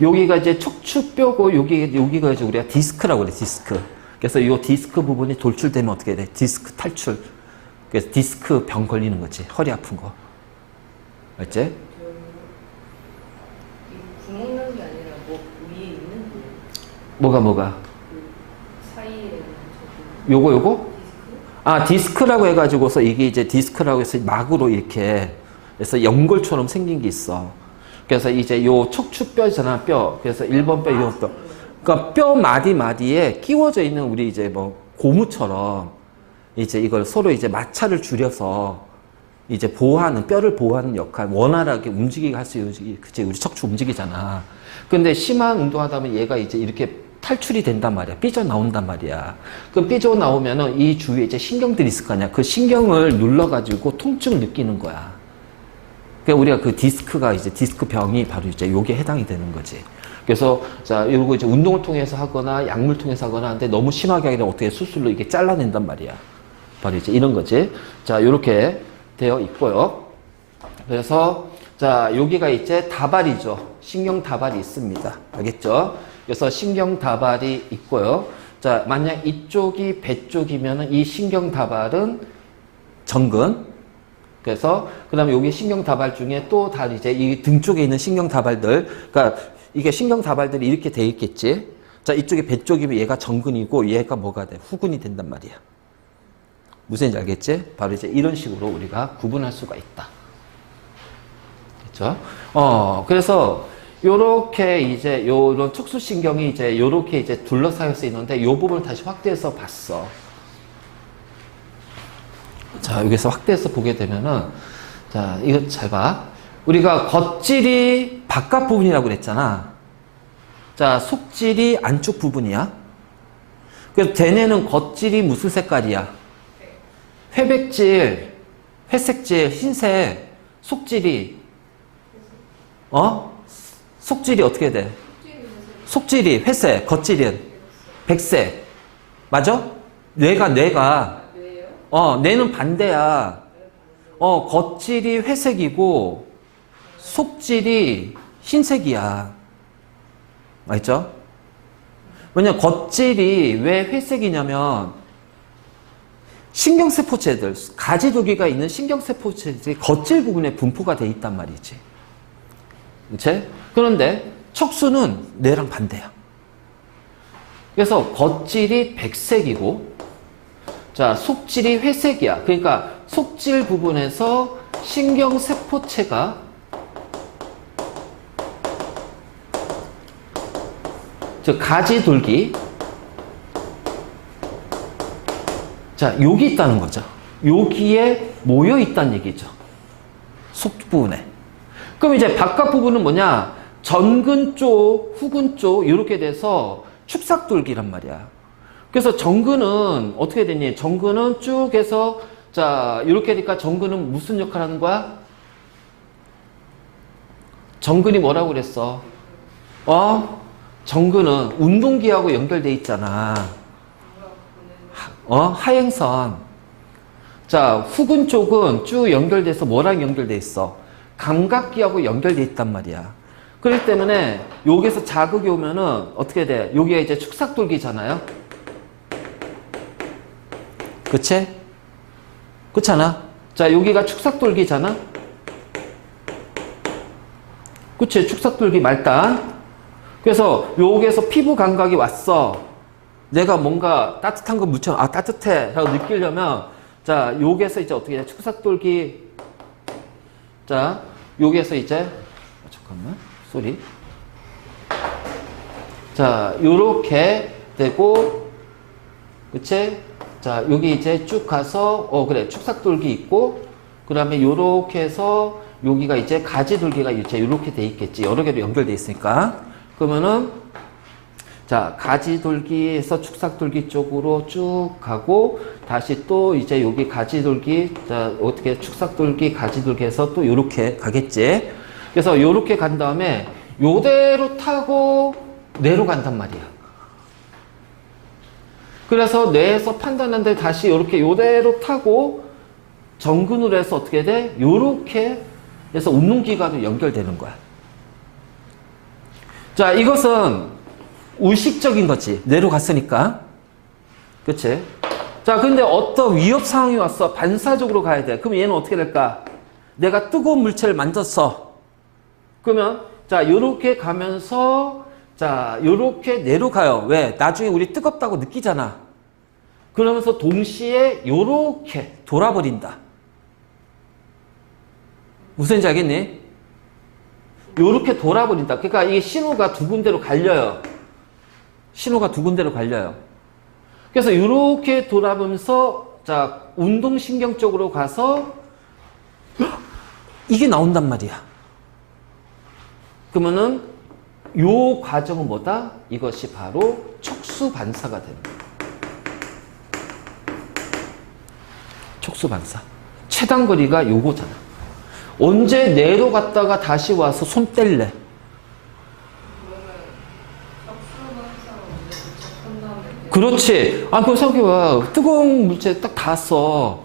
여기가 이제 척추뼈고, 여기가 이제 우리가 디스크라고 그래, 디스크. 그래서 이 디스크 부분이 돌출되면 어떻게 돼? 디스크 탈출. 그래서 디스크 병 걸리는 거지. 허리 아픈 거. 알지? 구멍 난게 아니라 뭐 위에 있는 뭐가? 그 사이에 요거? 디스크? 디스크라고 해가지고서 이게 이제 디스크라고 해서 막으로 이렇게 해서 연골처럼 생긴 게 있어. 그래서 이제 요 척추뼈잖아, 뼈. 그래서 1번 뼈, 2번 뼈. 그러니까 뼈 마디마디에 끼워져 있는 우리 이제 뭐 고무처럼 이제 이걸 서로 이제 마찰을 줄여서 이제 보호하는, 뼈를 보호하는 역할, 원활하게 움직이게 할 수 있는, 그치, 우리 척추 움직이잖아. 근데 심한 운동하다 보면 얘가 이제 이렇게 탈출이 된단 말이야. 삐져나온단 말이야. 그럼 삐져나오면은 이 주위에 이제 신경들이 있을 거 아니야. 그 신경을 눌러가지고 통증을 느끼는 거야. 그러니까 우리가 그 디스크가 이제 디스크 병이 바로 이제 요게 해당이 되는 거지. 그래서 자, 이러고 이제 운동을 통해서 하거나 약물 통해서 하거나 하는데 너무 심하게 하게 되면 어떻게 수술로 이게 잘라낸단 말이야. 바로 이제 이런 거지. 자, 요렇게 되어 있고요. 그래서 자, 여기가 이제 다발이죠. 신경 다발이 있습니다. 알겠죠? 그래서 신경 다발이 있고요. 자, 만약 이쪽이 배 쪽이면 이 신경 다발은 정근. 그래서 그다음에 여기 신경 다발 중에 또 다른 이제 이 등 쪽에 있는 신경 다발들. 그러니까 이게 신경 다발들이 이렇게 돼 있겠지. 자, 이쪽이 배 쪽이면 얘가 정근이고 얘가 뭐가 돼? 후근이 된단 말이야. 무슨 얘기인지 알겠지? 바로 이제 이런 식으로 우리가 구분할 수가 있다. 그렇죠? 그래서 요렇게 이제 요런 척수신경이 이제 요렇게 이제 둘러싸여 있는데 요 부분을 다시 확대해서 봤어. 자, 여기서 확대해서 보게 되면은 자, 이거 잘 봐. 우리가 겉질이 바깥 부분이라고 그랬잖아. 자, 속질이 안쪽 부분이야. 그래서 대뇌는 겉질이 무슨 색깔이야? 회백질, 회색질, 흰색, 속질이 속질이 어떻게 돼? 속질이 회색, 겉질은 백색. 맞아? 뇌가 뇌는 반대야. 겉질이 회색이고 속질이 흰색이야. 알죠? 왜냐면 겉질이 왜 회색이냐면 신경세포체들, 가지두기가 있는 신경세포체들이 겉질 부분에 분포가 돼 있단 말이지. 그치? 그런데 척수는 뇌랑 반대야. 그래서 겉질이 백색이고, 자, 속질이 회색이야. 그러니까 속질 부분에서 신경세포체가 즉 가지돌기 자, 여기 있다는 거죠. 여기에 모여 있다는 얘기죠. 속 부분에. 그럼 이제 바깥 부분은 뭐냐? 전근 쪽, 후근 쪽 이렇게 돼서 축삭돌기란 말이야. 그래서 정근은 어떻게 되니? 정근은 쭉 해서 자 이렇게 되니까 정근은 무슨 역할을 하는 거야? 정근이 뭐라고 그랬어? 정근은 운동기하고 연결돼 있잖아. 하행선. 자, 후근 쪽은 쭉 연결돼서 뭐랑 연결돼 있어? 감각기하고 연결돼 있단 말이야. 그렇기 때문에 여기서 자극이 오면은 어떻게 돼? 여기가 이제 축삭돌기잖아요. 그치? 그렇잖아. 자, 여기가 축삭돌기잖아. 그치? 축삭돌기 말단. 그래서 여기에서 피부 감각이 왔어. 내가 뭔가 따뜻한 거 묻혀, 따뜻해. 라고 느끼려면, 자, 여기에서 이제 어떻게 돼? 축삭돌기. 자, 여기에서 이제, 잠깐만, 소리. 자, 요렇게 되고, 그치? 자, 여기 이제 쭉 가서, 그래, 축삭돌기 있고, 그 다음에 요렇게 해서, 여기가 이제 가지돌기가 이제 요렇게 돼 있겠지. 여러 개로 연결돼 있으니까. 그러면은, 자, 가지돌기에서 축삭돌기 쪽으로 쭉 가고, 다시 또 이제 여기 가지돌기, 자, 어떻게 축삭돌기, 가지돌기 해서 또 요렇게 가겠지. 그래서 요렇게 간 다음에, 요대로 타고, 뇌로 간단 말이야. 그래서 뇌에서 판단하는데 다시 이렇게 요대로 타고 정근으로 해서 어떻게 돼? 요렇게 해서 운동기관으로 연결되는 거야. 자, 이것은 의식적인 거지. 뇌로 갔으니까. 그치? 자, 근데 어떤 위협 상황이 왔어. 반사적으로 가야 돼. 그럼 얘는 어떻게 될까? 내가 뜨거운 물체를 만졌어. 그러면 자, 요렇게 가면서 자, 요렇게 뇌로 가요. 왜? 나중에 우리 뜨겁다고 느끼잖아. 그러면서 동시에 요렇게 돌아버린다. 무슨 얘기인지 알겠니? 요렇게 돌아버린다. 그러니까 이게 신호가 두 군데로 갈려요. 신호가 두 군데로 갈려요. 그래서 요렇게 돌아보면서 자, 운동신경 쪽으로 가서 이게 나온단 말이야. 그러면은 요 과정은 뭐다? 이것이 바로 척수반사가 됩니다. 척수반사. 최단거리가 요거잖아. 언제 뇌로 갔다가 다시 와서 손 뗄래? 그렇지. 그럼 생각해봐. 뜨거운 물체 딱 닿았어.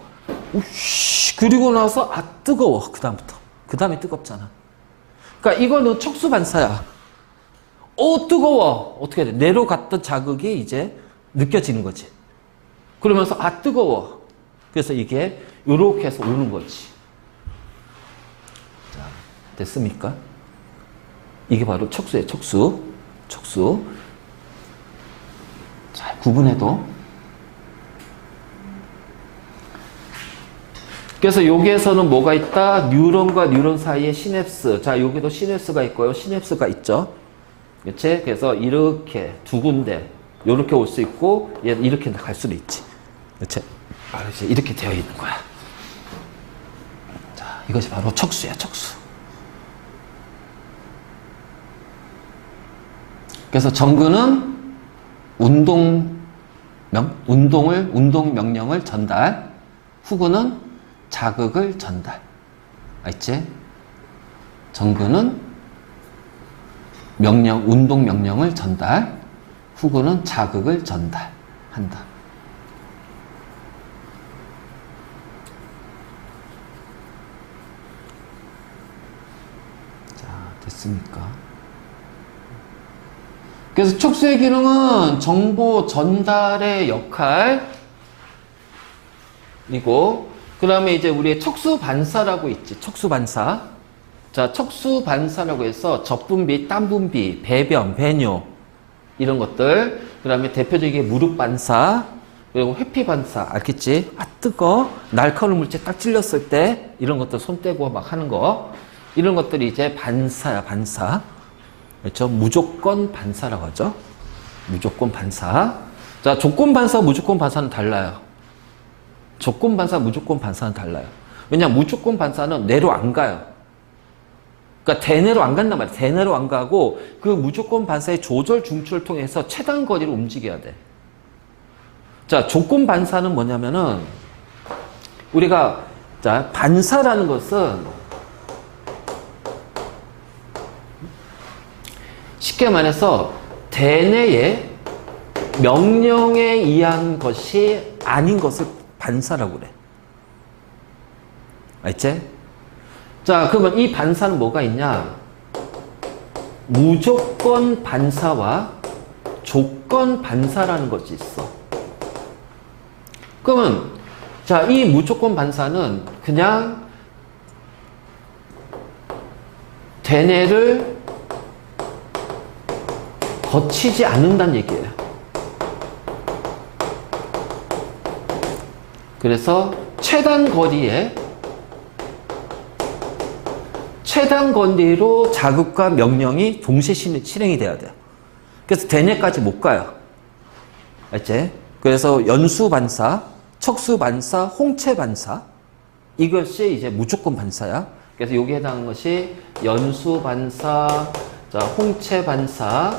우씨, 그리고 나서, 뜨거워. 그다음부터. 그 다음에 뜨겁잖아. 그러니까 이거는 척수반사야. 뜨거워. 어떻게 돼? 뇌로 갔던 자극이 이제 느껴지는 거지. 그러면서, 뜨거워. 그래서 이게 요렇게 해서 오는 거지. 자, 됐습니까? 이게 바로 척수예요, 척수. 척수. 잘 구분해도. 그래서 여기에서는 뭐가 있다? 뉴런과 뉴런 사이에 시냅스. 자, 여기도 시냅스가 있고요. 시냅스가 있죠. 그치? 그래서 이렇게 두 군데, 이렇게 올 수 있고, 이렇게 갈 수도 있지. 그치? 이제 이렇게 되어 있는 거야. 자, 이것이 바로 척수야, 척수. 그래서 정근은 운동 명령을 전달. 후근은 자극을 전달. 알지? 정근은 운동 명령을 전달. 후근은 자극을 전달한다. 자, 됐습니까? 그래서 척수의 기능은 정보 전달의 역할이고, 그 다음에 이제 우리의 척수 반사라고 있지. 척수 반사. 자, 척수 반사라고 해서 젖분비, 땀분비, 배변, 배뇨 이런 것들. 그 다음에 대표적인 무릎 반사, 그리고 회피 반사. 알겠지? 뜨거. 날카로운 물체 딱 찔렸을 때 이런 것들 손 떼고 막 하는 거. 이런 것들이 이제 반사야, 반사. 그렇죠? 무조건 반사라고 하죠. 무조건 반사. 자, 조건 반사, 무조건 반사는 달라요. 조건 반사, 무조건 반사는 달라요. 왜냐하면 무조건 반사는 내로 안 가요. 그러니까 대내로 안 간단 말이에요. 대내로 안 가고 그 무조건 반사의 조절 중추를 통해서 최단 거리를 움직여야 돼. 자, 조건 반사는 뭐냐면은 우리가 자, 반사라는 것은 쉽게 말해서 대내의 명령에 의한 것이 아닌 것을 반사라고 그래. 알지? 자, 그러면 이 반사는 뭐가 있냐? 무조건 반사와 조건 반사라는 것이 있어. 그러면 자, 이 무조건 반사는 그냥 대내를 거치지 않는다는 얘기예요. 그래서 최단 거리로 자극과 명령이 동시에 실행이 돼야 돼요. 그래서 대내까지 못 가요. 알지? 그래서 연수 반사, 척수 반사, 홍채 반사, 이것이 이제 무조건 반사야. 그래서 여기에 해당하는 것이 연수 반사, 자, 홍채 반사,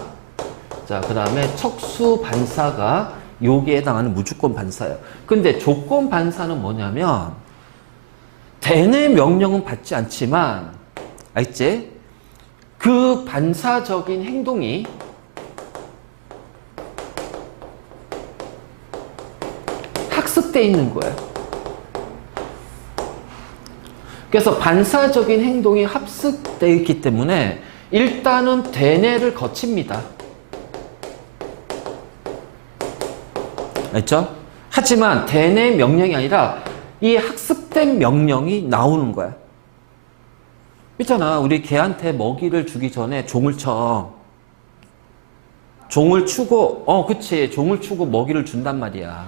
자, 그 다음에 척수 반사가 여기에 해당하는 무조건 반사예요. 근데 조건 반사는 뭐냐면 대내 명령은 받지 않지만, 알지? 그 반사적인 행동이 학습돼 있는 거예요. 그래서 반사적인 행동이 학습되어 있기 때문에 일단은 대내를 거칩니다. 알죠? 하지만 대내 명령이 아니라 이 학습된 명령이 나오는 거야. 있잖아, 우리 개한테 먹이를 주기 전에 종을 쳐. 종을 추고, 그치. 종을 추고 먹이를 준단 말이야.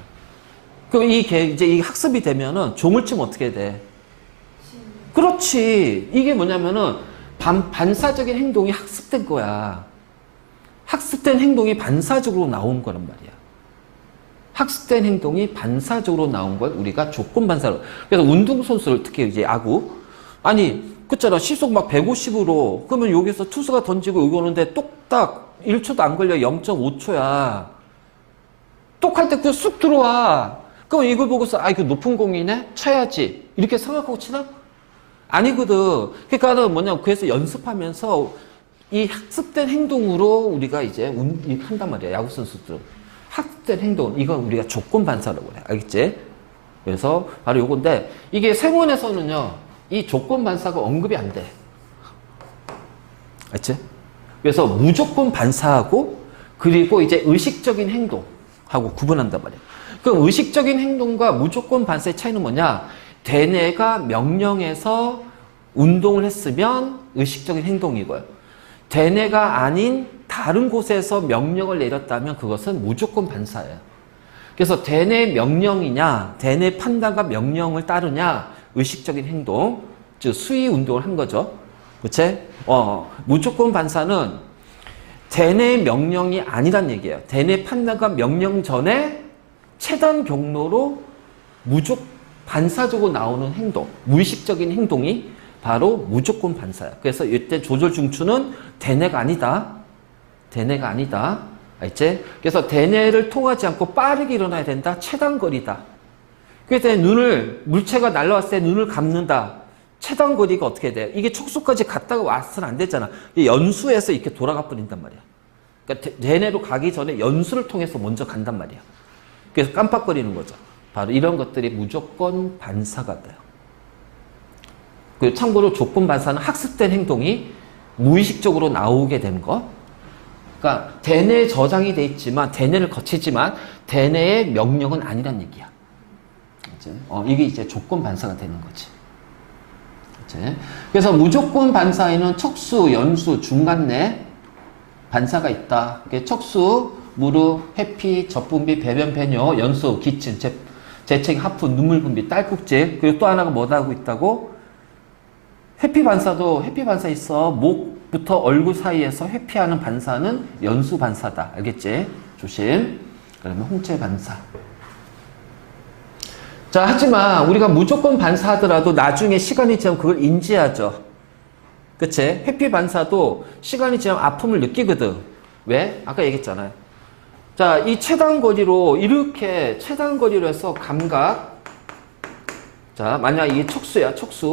그럼 이 개, 이제 이 학습이 되면은 종을 치면 어떻게 돼? 그렇지. 이게 뭐냐면은 반사적인 행동이 학습된 거야. 학습된 행동이 반사적으로 나온 거란 말이야. 학습된 행동이 반사적으로 나온 걸 우리가 조건 반사로. 그래서 운동선수를 특히 이제 야구. 아니, 그렇잖아. 시속 막 150으로. 그러면 여기서 투수가 던지고 여기 오는데 똑딱 1초도 안 걸려. 0.5초야. 똑할 때 그냥 쑥 들어와. 그럼 이걸 보고서, 이거 높은 공이네? 쳐야지. 이렇게 생각하고 치나? 아니거든. 그러니까는 뭐냐. 그래서 연습하면서 이 학습된 행동으로 우리가 이제 한단 말이야. 야구선수들은. 학습된 행동. 이건 우리가 조건 반사라고 그래. 알겠지? 그래서 바로 요건데, 이게 세문에서는요. 이 조건 반사가 언급이 안 돼. 알지? 그래서 무조건 반사하고 그리고 이제 의식적인 행동하고 구분한단 말이야. 그럼 의식적인 행동과 무조건 반사의 차이는 뭐냐? 대뇌가 명령해서 운동을 했으면 의식적인 행동이고요. 대뇌가 아닌 다른 곳에서 명령을 내렸다면 그것은 무조건 반사예요. 그래서 대뇌 명령이냐, 대뇌 판단과 명령을 따르냐, 의식적인 행동, 즉 수위 운동을 한 거죠. 그치? 무조건 반사는 대뇌 명령이 아니란 얘기예요. 대뇌 판단과 명령 전에 최단 경로로 반사적으로 나오는 행동, 무의식적인 행동이 바로 무조건 반사야. 그래서 이때 조절 중추는 대뇌가 아니다. 대뇌가 아니다. 알지? 그래서 대뇌를 통하지 않고 빠르게 일어나야 된다. 최단 거리다. 그래서 물체가 날라왔을 때 눈을 감는다. 최단 거리가 어떻게 돼? 이게 척수까지 갔다가 왔으면 안 되잖아. 연수에서 이렇게 돌아가 버린단 말이야. 그러니까 대뇌로 가기 전에 연수를 통해서 먼저 간단 말이야. 그래서 깜빡거리는 거죠. 바로 이런 것들이 무조건 반사가 돼요. 그리고 참고로 조건 반사는 학습된 행동이 무의식적으로 나오게 된 거. 그러니까 대뇌에 저장이 돼 있지만 대뇌를 거치지만 대뇌의 명령은 아니란 얘기야. 이게 이제 조건 반사가 되는 거지. 그치? 그래서 무조건 반사에는 척수, 연수, 중간내 반사가 있다. 척수, 무릎, 회피, 젖분비, 배변, 배뇨, 연수, 기침, 재채기, 하품, 눈물 분비, 딸꾹질. 그리고 또 하나가 뭐다 하고 있다고? 회피 반사도 회피 반사 있어. 목부터 얼굴 사이에서 회피하는 반사는 연수 반사다. 알겠지? 조심. 그러면 홍채 반사. 자, 하지만 우리가 무조건 반사하더라도 나중에 시간이 지나면 그걸 인지하죠. 그치? 회피 반사도 시간이 지나면 아픔을 느끼거든. 왜? 아까 얘기했잖아요. 자, 이 최단거리로 이렇게 최단거리로 해서 감각. 자, 만약 이게 척수야, 척수.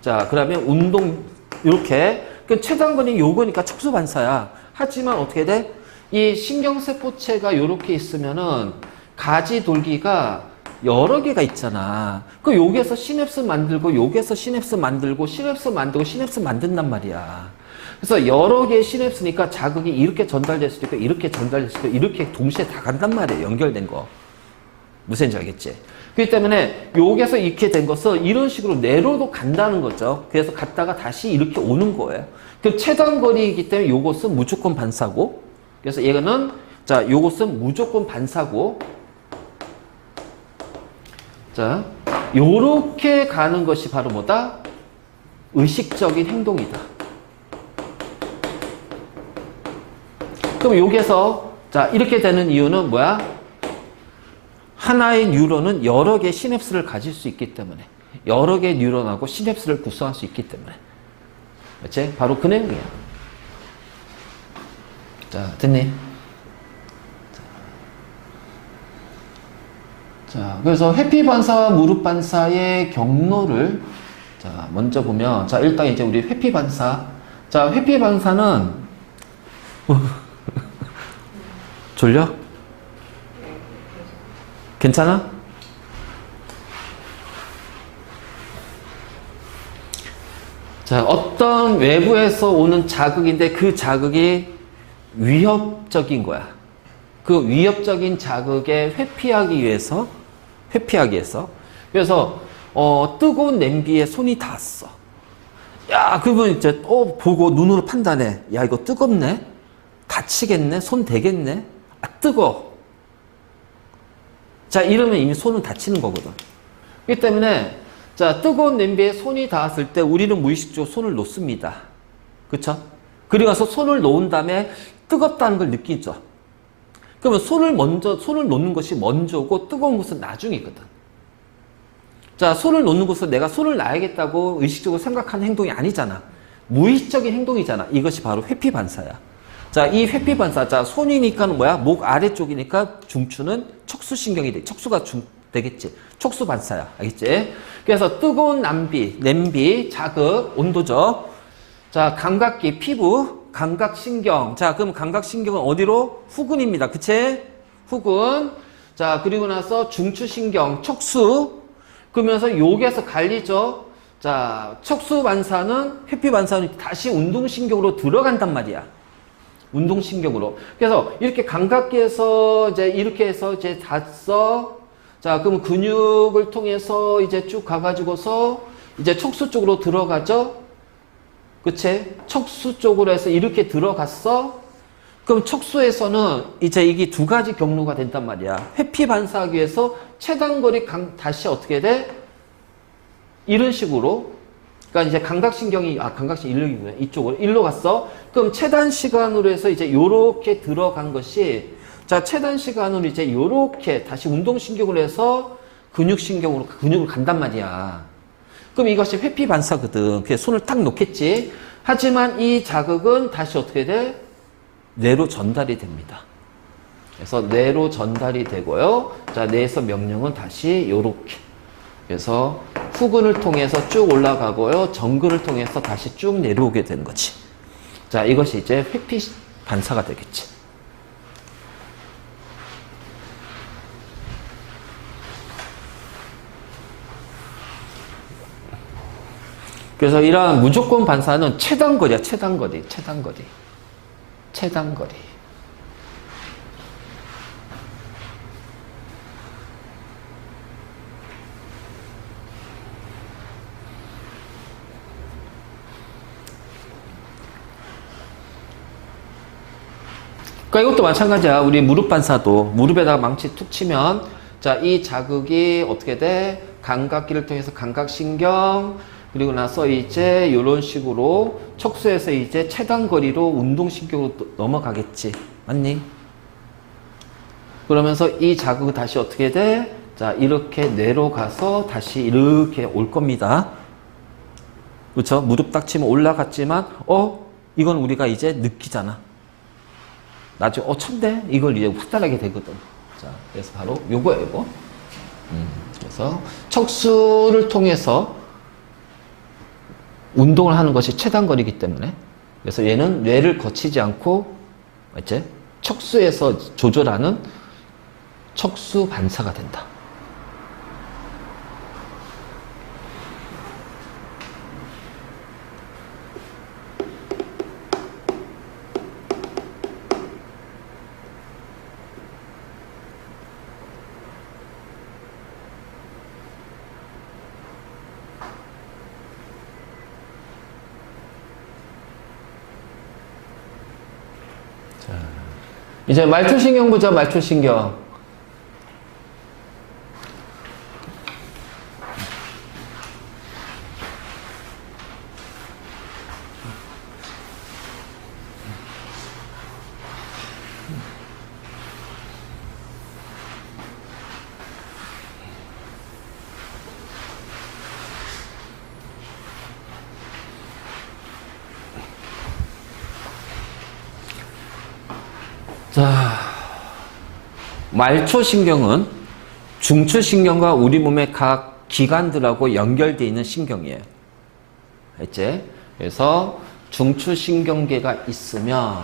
자, 그러면 운동 이렇게. 그 최단거리 요거니까 척수 반사야. 하지만 어떻게 돼? 이 신경세포체가 이렇게 있으면은 가지 돌기가 여러 개가 있잖아. 그 여기에서 시냅스 만들고 여기에서 시냅스 만들고 시냅스 만들고 시냅스 만든단 말이야. 그래서 여러 개의 시냅스니까 자극이 이렇게 전달될 수도 있고 이렇게 전달될 수도 있고 이렇게 동시에 다 간단 말이에요. 연결된 거. 무슨 지 알겠지? 그렇기 때문에 여기에서 이렇게 된 것은 이런 식으로 내로도 간다는 거죠. 그래서 갔다가 다시 이렇게 오는 거예요. 그럼 최단거리이기 때문에 요것은 무조건 반사고, 그래서 얘는 자, 요것은 무조건 반사고, 자, 요렇게 가는 것이 바로 뭐다? 의식적인 행동이다. 그럼 여기에서 자, 이렇게 되는 이유는 뭐야? 하나의 뉴런은 여러 개의 시냅스를 가질 수 있기 때문에, 여러 개의 뉴런하고 시냅스를 구성할 수 있기 때문에. 그렇지? 바로 그 내용이야. 자, 됐니? 자, 그래서 회피 반사와 무릎 반사의 경로를 자, 먼저 보면, 자, 일단 이제 우리 회피 반사. 자, 회피 반사는 졸려? 괜찮아? 자, 어떤 외부에서 오는 자극인데 그 자극이 위협적인 거야. 그 위협적인 자극에 회피하기 위해서. 그래서 뜨거운 냄비에 손이 닿았어. 야, 그러면 이제 보고 눈으로 판단해. 야, 이거 뜨겁네. 다치겠네. 손 대겠네. 아, 뜨거. 자, 이러면 이미 손은 다치는 거거든. 그렇기 때문에 자, 뜨거운 냄비에 손이 닿았을 때 우리는 무의식적으로 손을 놓습니다. 그쵸? 그리고 나서 손을 놓은 다음에 뜨겁다는 걸 느끼죠. 그러면 손을 놓는 것이 먼저고 뜨거운 것은 나중이거든. 자, 손을 놓는 것은 내가 손을 놔야겠다고 의식적으로 생각하는 행동이 아니잖아. 무의식적인 행동이잖아. 이것이 바로 회피 반사야. 자, 이 회피 반사. 자, 손이니까는 뭐야? 목 아래쪽이니까 중추는 척수신경이 돼. 척수가 되겠지. 척수 반사야. 알겠지? 그래서 뜨거운 냄비, 자극, 온도죠. 자, 감각기, 피부, 감각신경. 자, 그럼 감각신경은 어디로? 후근입니다. 그치? 후근. 자, 그리고 나서 중추신경, 척수. 그러면서 여기에서 갈리죠. 자, 척수 반사는, 회피 반사는 다시 운동신경으로 들어간단 말이야. 운동신경으로. 그래서 이렇게 감각기에서 이제 이렇게 해서 이제 닿았어. 자, 그럼 근육을 통해서 이제 쭉 가가지고서 이제 척수 쪽으로 들어가죠? 그치? 척수 쪽으로 해서 이렇게 들어갔어? 그럼 척수에서는 이제 이게 두 가지 경로가 된단 말이야. 회피 반사하기 위해서 최단거리 다시 어떻게 돼? 이런 식으로. 그러니까 이제 감각신경 일로이구나. 이쪽으로. 일로 갔어? 그럼 최단 시간으로 해서 이제 요렇게 들어간 것이 자, 최단 시간으로 이제 요렇게 다시 운동신경으로 해서 근육을 간단 말이야. 그럼 이것이 회피 반사거든. 그래서 손을 딱 놓겠지. 하지만 이 자극은 다시 어떻게 돼? 뇌로 전달이 됩니다. 그래서 뇌로 전달이 되고요. 자, 뇌에서 명령은 다시 요렇게. 그래서 후근을 통해서 쭉 올라가고요. 정근을 통해서 다시 쭉 내려오게 되는 거지. 자, 이것이 이제 회피 반사가 되겠지. 그래서 이러한 무조건 반사는 최단거리야, 최단거리. 그러니까 이것도 마찬가지야. 우리 무릎 반사도 무릎에다가 망치 툭 치면 자, 이 자극이 어떻게 돼? 감각기를 통해서 감각신경 그리고 나서 이제 이런 식으로 척수에서 이제 최단거리로 운동신경으로 넘어가겠지. 맞니? 그러면서 이 자극이 다시 어떻게 돼? 자, 이렇게 뇌로 가서 다시 이렇게 올 겁니다. 그렇죠? 무릎 딱 치면 올라갔지만 이건 우리가 이제 느끼잖아. 나중에 천대? 이걸 이제 확달하게 되거든. 자, 그래서 바로 요거예요, 이거. 그래서 척수를 통해서 운동을 하는 것이 최단거리이기 때문에, 그래서 얘는 뇌를 거치지 않고 이제 척수에서 조절하는 척수 반사가 된다. 이제 말초신경 보자, 말초신경. 자, 말초신경은 중추신경과 우리 몸의 각 기관들하고 연결되어 있는 신경이에요. 알지? 그래서 중추신경계가 있으면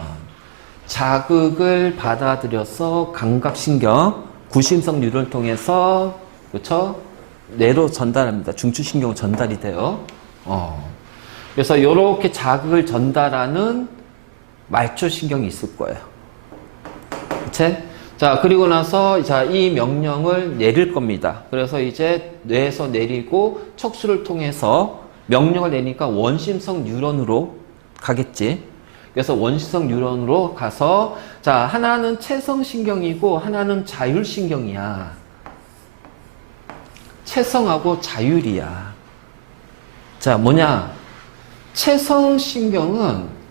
자극을 받아들여서 감각신경, 구심성 뉴런을 통해서, 그렇죠? 뇌로 전달합니다. 중추신경으로 전달이 돼요. 그래서 이렇게 자극을 전달하는 말초신경이 있을 거예요. 자, 그리고 나서 자, 이 명령을 내릴 겁니다. 그래서 이제 뇌에서 내리고 척수를 통해서 명령을 내니까 원심성 뉴런으로 가겠지. 그래서 원심성 뉴런으로 가서 자, 하나는 채성신경이고 하나는 자율신경이야. 채성하고 자율이야. 자, 뭐냐? 채성신경은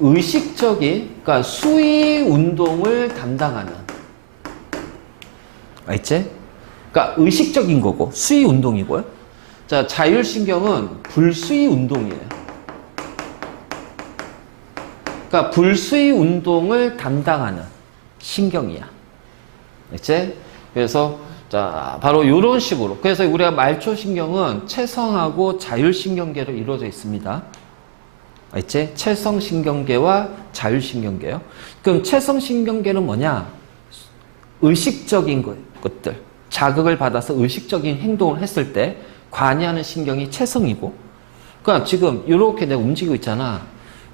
의식적인, 그러니까 수위 운동을 담당하는, 알지? 그러니까 의식적인 거고 수위 운동이고요. 자, 자율신경은 불수위 운동이에요. 그러니까 불수위 운동을 담당하는 신경이야. 알지? 그래서 자, 바로 이런 식으로. 그래서 우리가 말초신경은 채성하고 자율신경계로 이루어져 있습니다. 알지? 채성신경계와 자율신경계요. 그럼 채성신경계는 뭐냐? 의식적인 것들. 자극을 받아서 의식적인 행동을 했을 때 관여하는 신경이 채성이고, 그러니까 지금 이렇게 내가 움직이고 있잖아.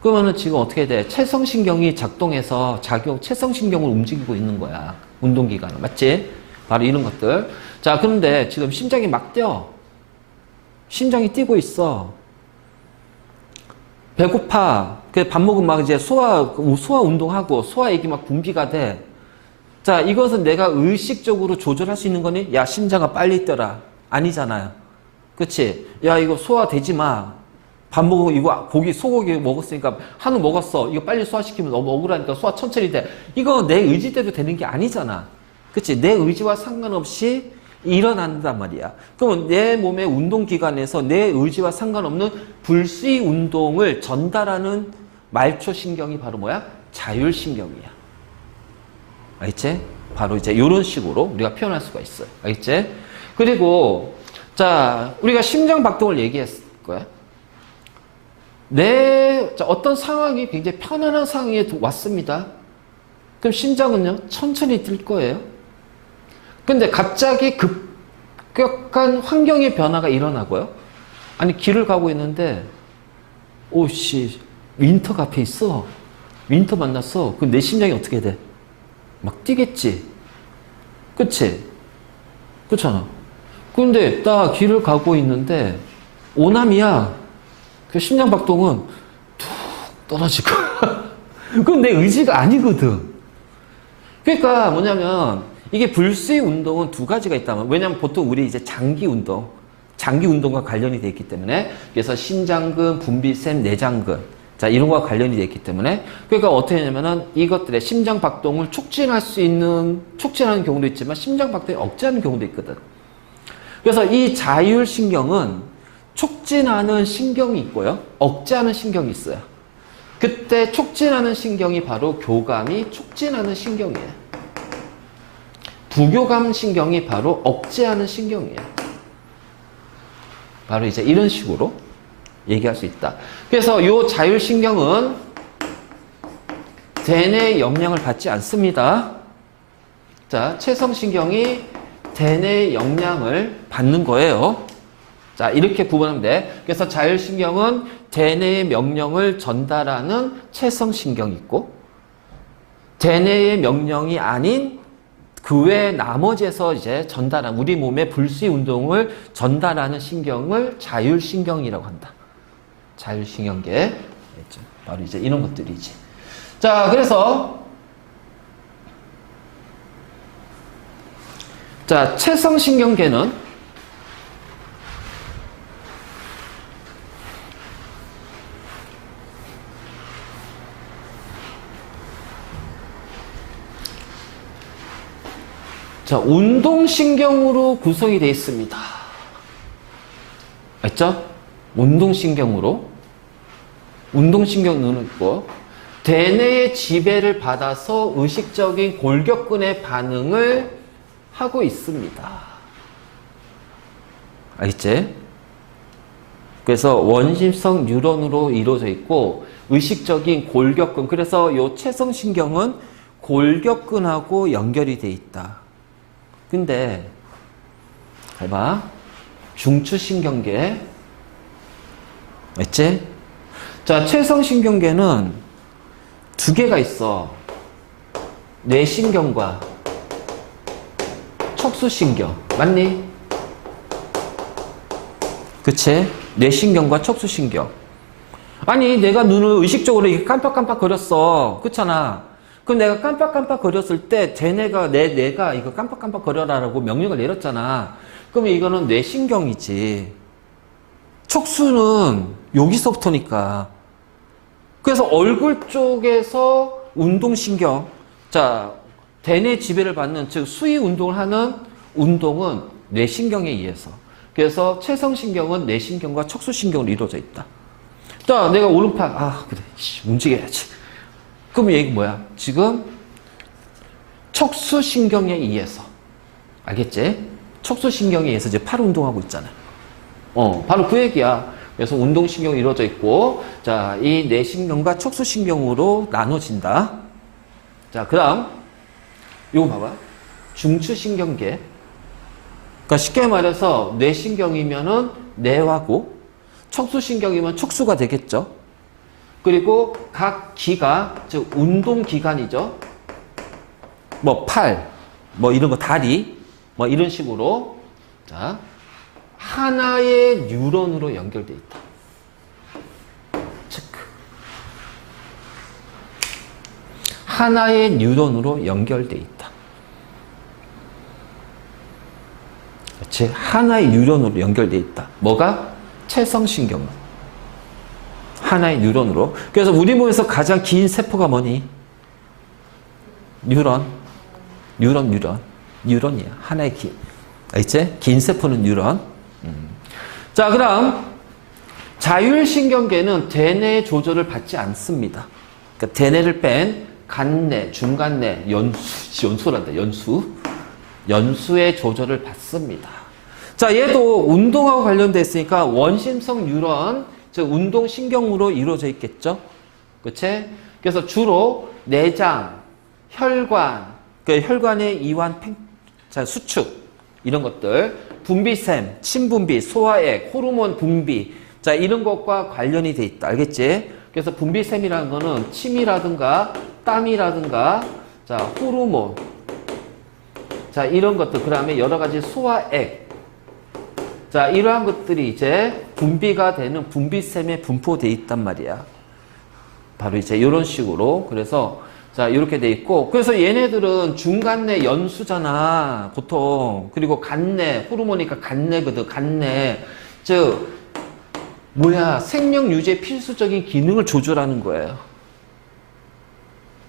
그러면은 지금 어떻게 돼? 채성신경이 작동해서 채성신경을 움직이고 있는 거야. 운동기관은. 맞지? 바로 이런 것들. 자, 그런데 지금 심장이 막 뛰어. 심장이 뛰고 있어. 배고파. 밥 먹으면 막 이제 소화 운동하고 소화액이 막 분비가 돼. 자, 이것은 내가 의식적으로 조절할 수 있는 거니? 야, 심장아 빨리 뛰어라. 아니잖아요. 그치? 야, 이거 소화되지 마. 밥 먹고 이거 소고기 먹었으니까 한우 먹었어. 이거 빨리 소화시키면 너무 억울하니까 소화 천천히 돼. 이거 내 의지대로 되는 게 아니잖아. 그치? 내 의지와 상관없이 일어난단 말이야. 그러면 내 몸의 운동기관에서 내 의지와 상관없는 불수위 운동을 전달하는 말초신경이 바로 뭐야? 자율신경이야. 알겠지? 바로 이제 이런 식으로 우리가 표현할 수가 있어요. 알겠지? 그리고 자, 우리가 심장박동을 얘기했을 거야. 어떤 상황이 굉장히 편안한 상황에 왔습니다. 그럼 심장은요? 천천히 뛸 거예요. 근데 갑자기 급격한 환경의 변화가 일어나고요. 아니, 길을 가고 있는데 오씨, 윈터가 앞에 있어. 윈터 만났어. 그럼 내 심장이 어떻게 돼? 막 뛰겠지. 그치? 그렇잖아. 근데 딱 길을 가고 있는데 오남이야. 그 심장박동은 툭 떨어질 거야. 그건 내 의지가 아니거든. 그러니까 뭐냐면 이게 불수위 운동은 두 가지가 있다면, 왜냐면 보통 우리 이제 장기 운동과 관련이 되어 있기 때문에, 그래서 신장근, 분비샘, 내장근, 자, 이런 거와 관련이 되어 있기 때문에 그러니까 어떻게 하냐면은 이것들의 심장 박동을 촉진하는 경우도 있지만 심장 박동이 억제하는 경우도 있거든. 그래서 이 자율신경은 촉진하는 신경이 있고요. 억제하는 신경이 있어요. 그때 촉진하는 신경이 바로 교감이 촉진하는 신경이에요. 부교감 신경이 바로 억제하는 신경이에요. 바로 이제 이런 식으로 얘기할 수 있다. 그래서 이 자율신경은 대뇌의 영향을 받지 않습니다. 자, 체성신경이 대뇌의 영향을 받는 거예요. 자, 이렇게 구분하면 돼. 그래서 자율신경은 대뇌의 명령을 전달하는 체성신경이 있고, 대뇌의 명령이 아닌 그 외 나머지에서 이제 전달한 우리 몸의 불수의 운동을 전달하는 신경을 자율신경이라고 한다. 자율신경계. 바로 이제 이런 것들이지. 자, 그래서 자, 체성신경계는 자, 운동신경으로 구성이 되어 있습니다. 맞죠? 운동신경으로. 운동신경은 있고, 대뇌의 지배를 받아서 의식적인 골격근의 반응을 하고 있습니다. 알겠지? 그래서 원심성 뉴런으로 이루어져 있고, 의식적인 골격근, 그래서 이 체성신경은 골격근하고 연결이 되어 있다. 근데 해봐. 중추신경계 맞지? 자, 체성신경계는 두 개가 있어. 뇌신경과 척수신경. 맞니? 그치? 뇌신경과 척수신경. 아니, 내가 눈을 의식적으로 이렇게 깜빡깜빡 거렸어. 그렇잖아. 그럼 내가 깜빡깜빡 거렸을 때 내 뇌가 이거 깜빡깜빡 거려라라고 명령을 내렸잖아. 그러면 이거는 뇌신경이지. 척수는 여기서부터니까. 그래서 얼굴 쪽에서 운동신경. 자, 대뇌 지배를 받는, 즉 수위 운동을 하는 운동은 뇌신경에 의해서. 그래서 체성신경은 뇌신경과 척수신경으로 이루어져 있다. 자, 내가 오른팔, 그래, 움직여야지. 그럼 얘기 뭐야? 지금 척수신경에 의해서. 알겠지? 척수신경에 의해서 이제 팔 운동하고 있잖아. 바로 그 얘기야. 그래서 운동신경이 이루어져 있고, 자, 이 뇌신경과 척수신경으로 나눠진다. 자, 그 다음, 요거 봐봐. 중추신경계. 그러니까 쉽게 말해서 뇌신경이면은 뇌하고, 척수신경이면 척수가 되겠죠. 그리고 각 기가, 즉 운동기관이죠. 뭐 팔, 뭐 이런 거 다리, 뭐 이런 식으로 자 하나의 뉴런으로 연결되어 있다. 체크. 하나의 뉴런으로 연결되어 있다. 그렇지? 하나의 뉴런으로 연결되어 있다. 뭐가? 체성신경은. 하나의 뉴런으로. 그래서 우리 몸에서 가장 긴 세포가 뭐니? 뉴런이야. 하나의 긴. 알겠지? 긴 세포는 뉴런. 자, 그 다음. 자율신경계는 대뇌 조절을 받지 않습니다. 그러니까 대뇌를 뺀 간뇌, 중간뇌, 연수의 조절을 받습니다. 자, 얘도 운동하고 관련돼 있으니까 원심성 뉴런, 즉 운동신경으로 이루어져 있겠죠. 그치? 그래서 주로 내장, 혈관, 그 혈관의 이완, 수축 이런 것들, 분비샘, 침분비, 소화액, 호르몬 분비, 자 이런 것과 관련이 돼 있다. 알겠지? 그래서 분비샘이라는 거는 침이라든가 땀이라든가 자 호르몬, 자 이런 것들, 그 다음에 여러 가지 소화액, 자 이러한 것들이 이제 분비가 되는 분비샘에 분포되어 있단 말이야. 바로 이제 이런 식으로. 그래서 자 이렇게 돼 있고, 그래서 얘네들은 중간내 연수잖아 보통. 그리고 간내, 호르몬이니까 간내거든. 간내, 즉 뭐야? 생명 유지의 필수적인 기능을 조절하는 거예요.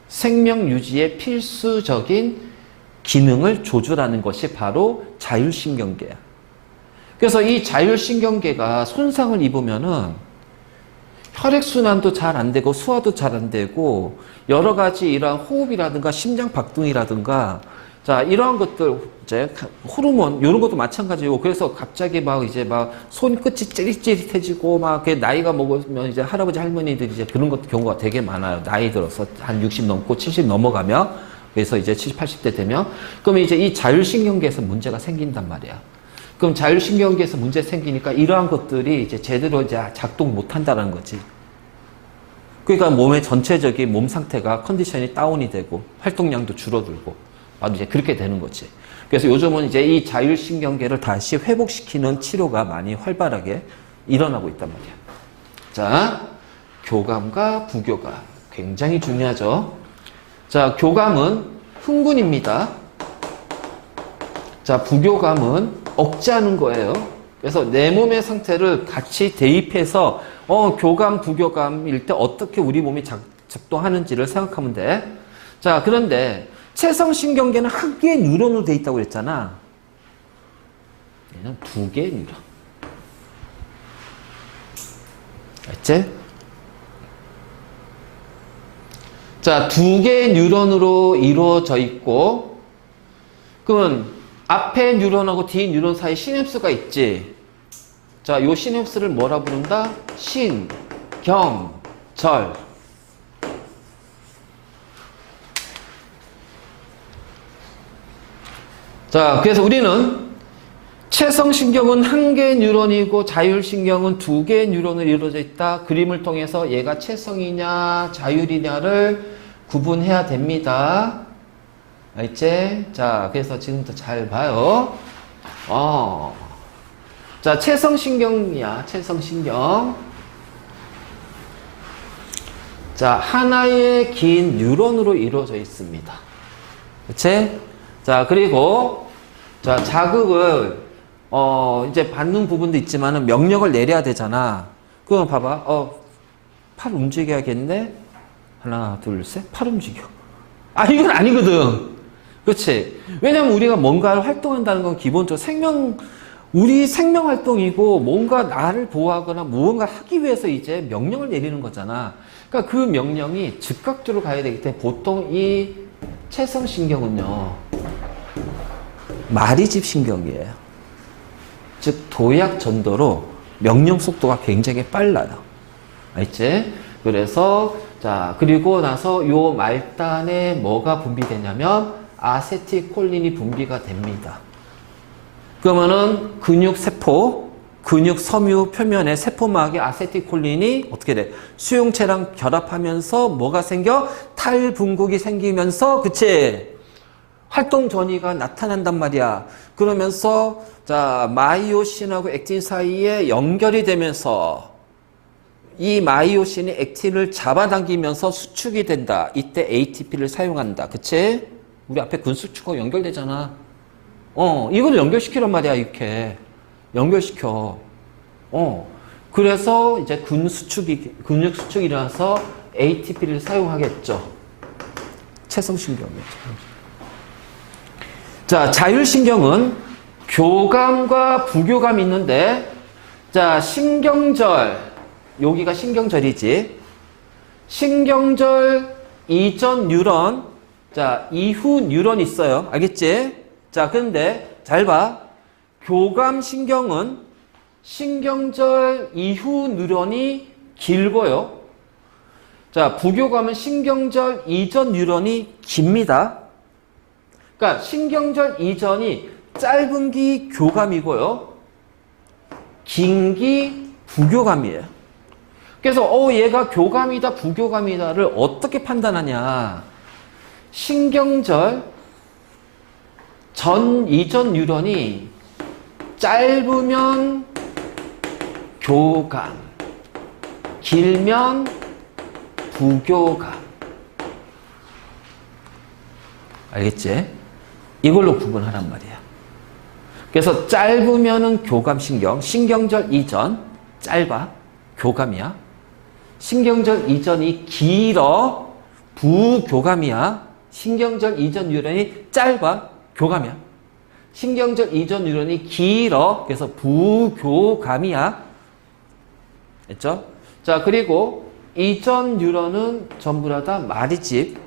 생명 유지의 필수적인 기능을 조절하는 것이 바로 자율신경계야. 그래서 이 자율신경계가 손상을 입으면은 혈액순환도 잘 안 되고 소화도 잘 안 되고 여러 가지 이러한 호흡이라든가 심장 박동이라든가 자, 이러한 것들, 이제, 호르몬, 이런 것도 마찬가지고, 그래서 갑자기 막 이제 막 손끝이 찌릿찌릿해지고, 막 나이가 먹으면 이제 할아버지, 할머니들이 이제 그런 것 경우가 되게 많아요. 나이 들어서 한 60 넘고 70 넘어가면, 그래서 이제 70, 80대 되면, 그러면 이제 이 자율신경계에서 문제가 생긴단 말이야. 그럼 자율신경계에서 문제 생기니까 이러한 것들이 이제 제대로 이제 작동 못 한다는 거지. 그러니까 몸의 전체적인 몸 상태가 컨디션이 다운이 되고, 활동량도 줄어들고, 바로 이제 그렇게 되는 거지. 그래서 요즘은 이제 이 자율신경계를 다시 회복시키는 치료가 많이 활발하게 일어나고 있단 말이야. 자, 교감과 부교감. 굉장히 중요하죠. 자, 교감은 흥분입니다. 자, 부교감은 억제하는 거예요. 그래서 내 몸의 상태를 같이 대입해서, 교감, 부교감일 때 어떻게 우리 몸이 작동하는지를 생각하면 돼. 자, 그런데, 체성신경계는 한 개의 뉴런으로 돼 있다고 그랬잖아. 얘는 두 개의 뉴런. 알지? 자, 두 개의 뉴런으로 이루어져 있고, 그러면 앞에 뉴런하고 뒤 뉴런 사이 시냅스가 있지. 자, 요 시냅스를 뭐라 부른다? 신, 경, 절. 자, 그래서 우리는 체성신경은 한 개의 뉴런이고 자율신경은 두 개의 뉴런으로 이루어져 있다. 그림을 통해서 얘가 체성이냐 자율이냐를 구분해야 됩니다. 알지? 자, 그래서 지금부터 잘 봐요. 자, 체성신경이야. 체성신경. 자, 하나의 긴 뉴런으로 이루어져 있습니다. 그치? 자, 그리고, 자, 자극을, 이제 받는 부분도 있지만은 명령을 내려야 되잖아. 그럼 봐봐. 팔 움직여야겠네? 하나, 둘, 셋. 팔 움직여. 아, 이건 아니거든. 그렇지? 왜냐면 우리가 뭔가를 활동한다는 건 기본적으로 우리 생명 활동이고 뭔가 나를 보호하거나 무언가를 하기 위해서 이제 명령을 내리는 거잖아. 그러니까 그 명령이 즉각적으로 가야 되기 때문에 보통 이 체성신경은요, 마리집 신경이에요. 즉, 도약 전도로 명령 속도가 굉장히 빨라요. 알지? 그래서, 자, 그리고 나서 요 말단에 뭐가 분비되냐면, 아세틸콜린이 분비가 됩니다. 그러면은 근육세포, 근육 섬유 표면의 세포막의 아세틸콜린이 어떻게 돼? 수용체랑 결합하면서 뭐가 생겨? 탈분국이 생기면서, 그치? 활동 전이가 나타난단 말이야. 그러면서, 자, 마이오신하고 액틴 사이에 연결이 되면서 이 마이오신이 액틴을 잡아당기면서 수축이 된다. 이때 ATP를 사용한다. 그치? 우리 앞에 근수축하고 연결되잖아. 이걸 연결시키란 말이야, 이렇게. 연결시켜. 그래서 이제 근육 수축이 일어나서 ATP를 사용하겠죠. 체성신경이죠. 자, 자율신경은 교감과 부교감이 있는데, 자, 신경절. 여기가 신경절이지. 신경절 이전 뉴런, 자, 이후 뉴런이 있어요. 알겠지? 자, 근데 잘 봐. 교감신경은 신경절 이후 뉴런이 길고요. 자, 부교감은 신경절 이전 뉴런이 깁니다. 그러니까 신경절 이전이 짧은 기 교감이고요. 긴 기 부교감이에요. 그래서 얘가 교감이다 부교감이다를 어떻게 판단하냐. 신경절 이전 뉴런이 짧으면 교감, 길면 부교감. 알겠지? 이걸로 구분하란 말이야. 그래서 짧으면은 교감신경, 신경절 이전, 짧아. 교감이야. 신경절 이전이 길어. 부교감이야. 신경절 이전 뉴런이 짧아. 교감이야. 신경절 이전 뉴런이 길어. 그래서 부교감이야. 됐죠? 자, 그리고 이전 뉴런은 전부 다 말이집.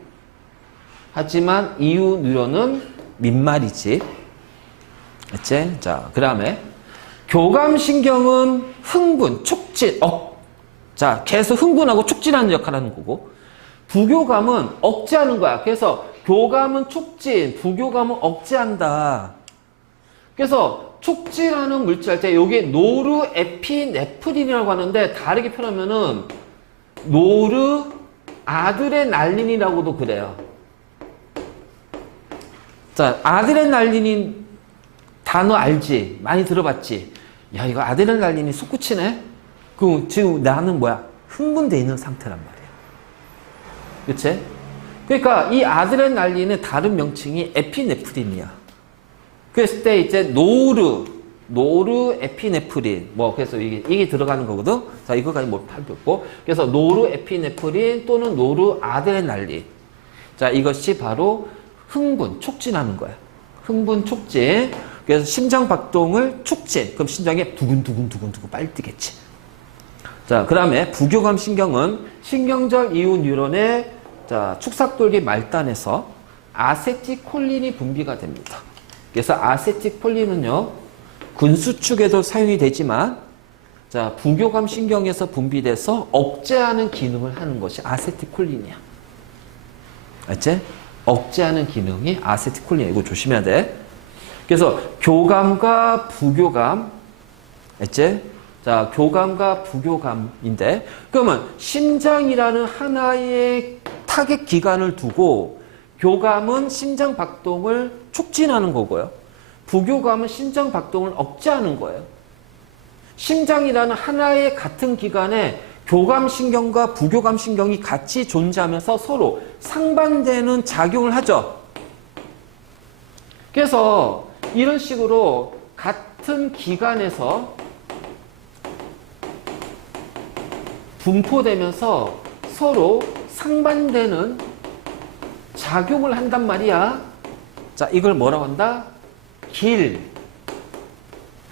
하지만 이후 뉴런은 민말이집. 됐지? 자, 그 다음에 교감신경은 흥분, 촉진, 자, 계속 흥분하고 촉진하는 역할을 하는 거고, 부교감은 억제하는 거야. 그래서 교감은 촉진, 부교감은 억제한다. 그래서 촉진하는 물질 할 때 여기 노르에피네프린이라고 하는데 다르게 표현하면은 노르아드레날린이라고도 그래요. 자, 아드레날린인 단어 알지? 많이 들어봤지? 야, 이거 아드레날린이 솟구치네? 그럼 지금 나는 뭐야? 흥분돼 있는 상태란 말이야. 그치? 그러니까 이 아드레날린의 다른 명칭이 에피네프린이야. 그랬을 때 이제 노르에피네프린. 그래서 이게 들어가는 거거든? 자, 이거까지 못 팔렸고. 그래서 노르에피네프린 또는 노르아드레날린. 자, 이것이 바로 흥분, 촉진하는 거야. 흥분, 촉진. 그래서 심장 박동을 촉진. 그럼 심장에 두근두근 빨리 뛰겠지. 자, 그 다음에 부교감 신경은 신경절 이후 뉴런의 축삭돌기 말단에서 아세틸콜린이 분비가 됩니다. 그래서 아세틸콜린은요, 근수축에도 사용이 되지만, 자, 부교감 신경에서 분비돼서 억제하는 기능을 하는 것이 아세틸콜린이야. 알지? 억제하는 기능이 아세틸콜린이야. 이거 조심해야 돼. 그래서 교감과 부교감, 알지? 자, 교감과 부교감인데, 그러면 심장이라는 하나의 타겟 기관을 두고 교감은 심장 박동을 촉진하는 거고요. 부교감은 심장 박동을 억제하는 거예요. 심장이라는 하나의 같은 기관에 교감신경과 부교감신경이 같이 존재하면서 서로 상반되는 작용을 하죠. 그래서 이런 식으로 같은 기관에서 분포되면서 서로 상반되는 작용을 한단 말이야. 자, 이걸 뭐라고 한다? 길,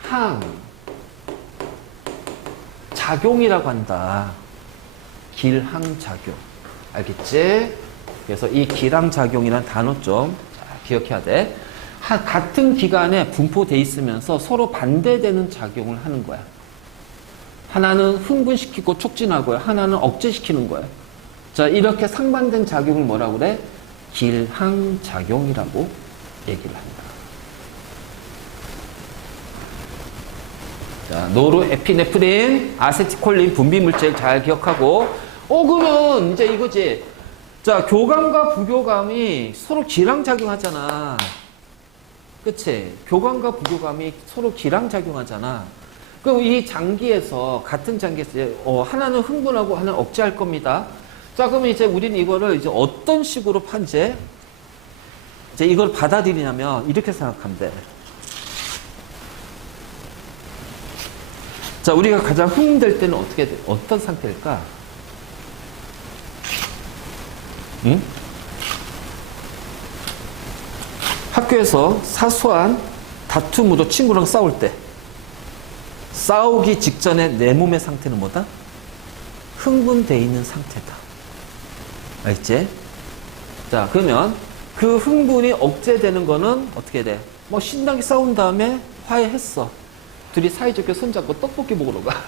항, 작용이라고 한다. 길항작용. 알겠지? 그래서 이 길항작용이라는 단어 좀 기억해야 돼. 같은 기관에 분포돼 있으면서 서로 반대되는 작용을 하는 거야. 하나는 흥분시키고 촉진하고요. 하나는 억제시키는 거예요. 자, 이렇게 상반된 작용을 뭐라고 그래? 길항작용이라고 얘기를 한다. 자, 노르에피네프린, 아세틸콜린 분비물질 잘 기억하고. 그러면 이제 이거지. 자, 교감과 부교감이 서로 길항작용하잖아. 그치? 교감과 부교감이 서로 길항작용하잖아. 그럼 이 장기에서, 같은 장기에서, 하나는 흥분하고 하나는 억제할 겁니다. 자, 그러면 이제 우리는 이거를 이제 어떤 식으로 이제 이걸 받아들이냐면, 이렇게 생각하면 돼. 자, 우리가 가장 흥분될 때는 어떤 상태일까? 응? 학교에서 사소한 다툼으로 친구랑 싸울 때, 싸우기 직전에 내 몸의 상태는 뭐다? 흥분되어 있는 상태다. 알겠지? 자, 그러면 그 흥분이 억제되는 거는 어떻게 돼? 신나게 싸운 다음에 화해했어. 둘이 사이좋게 손잡고 떡볶이 먹으러 가.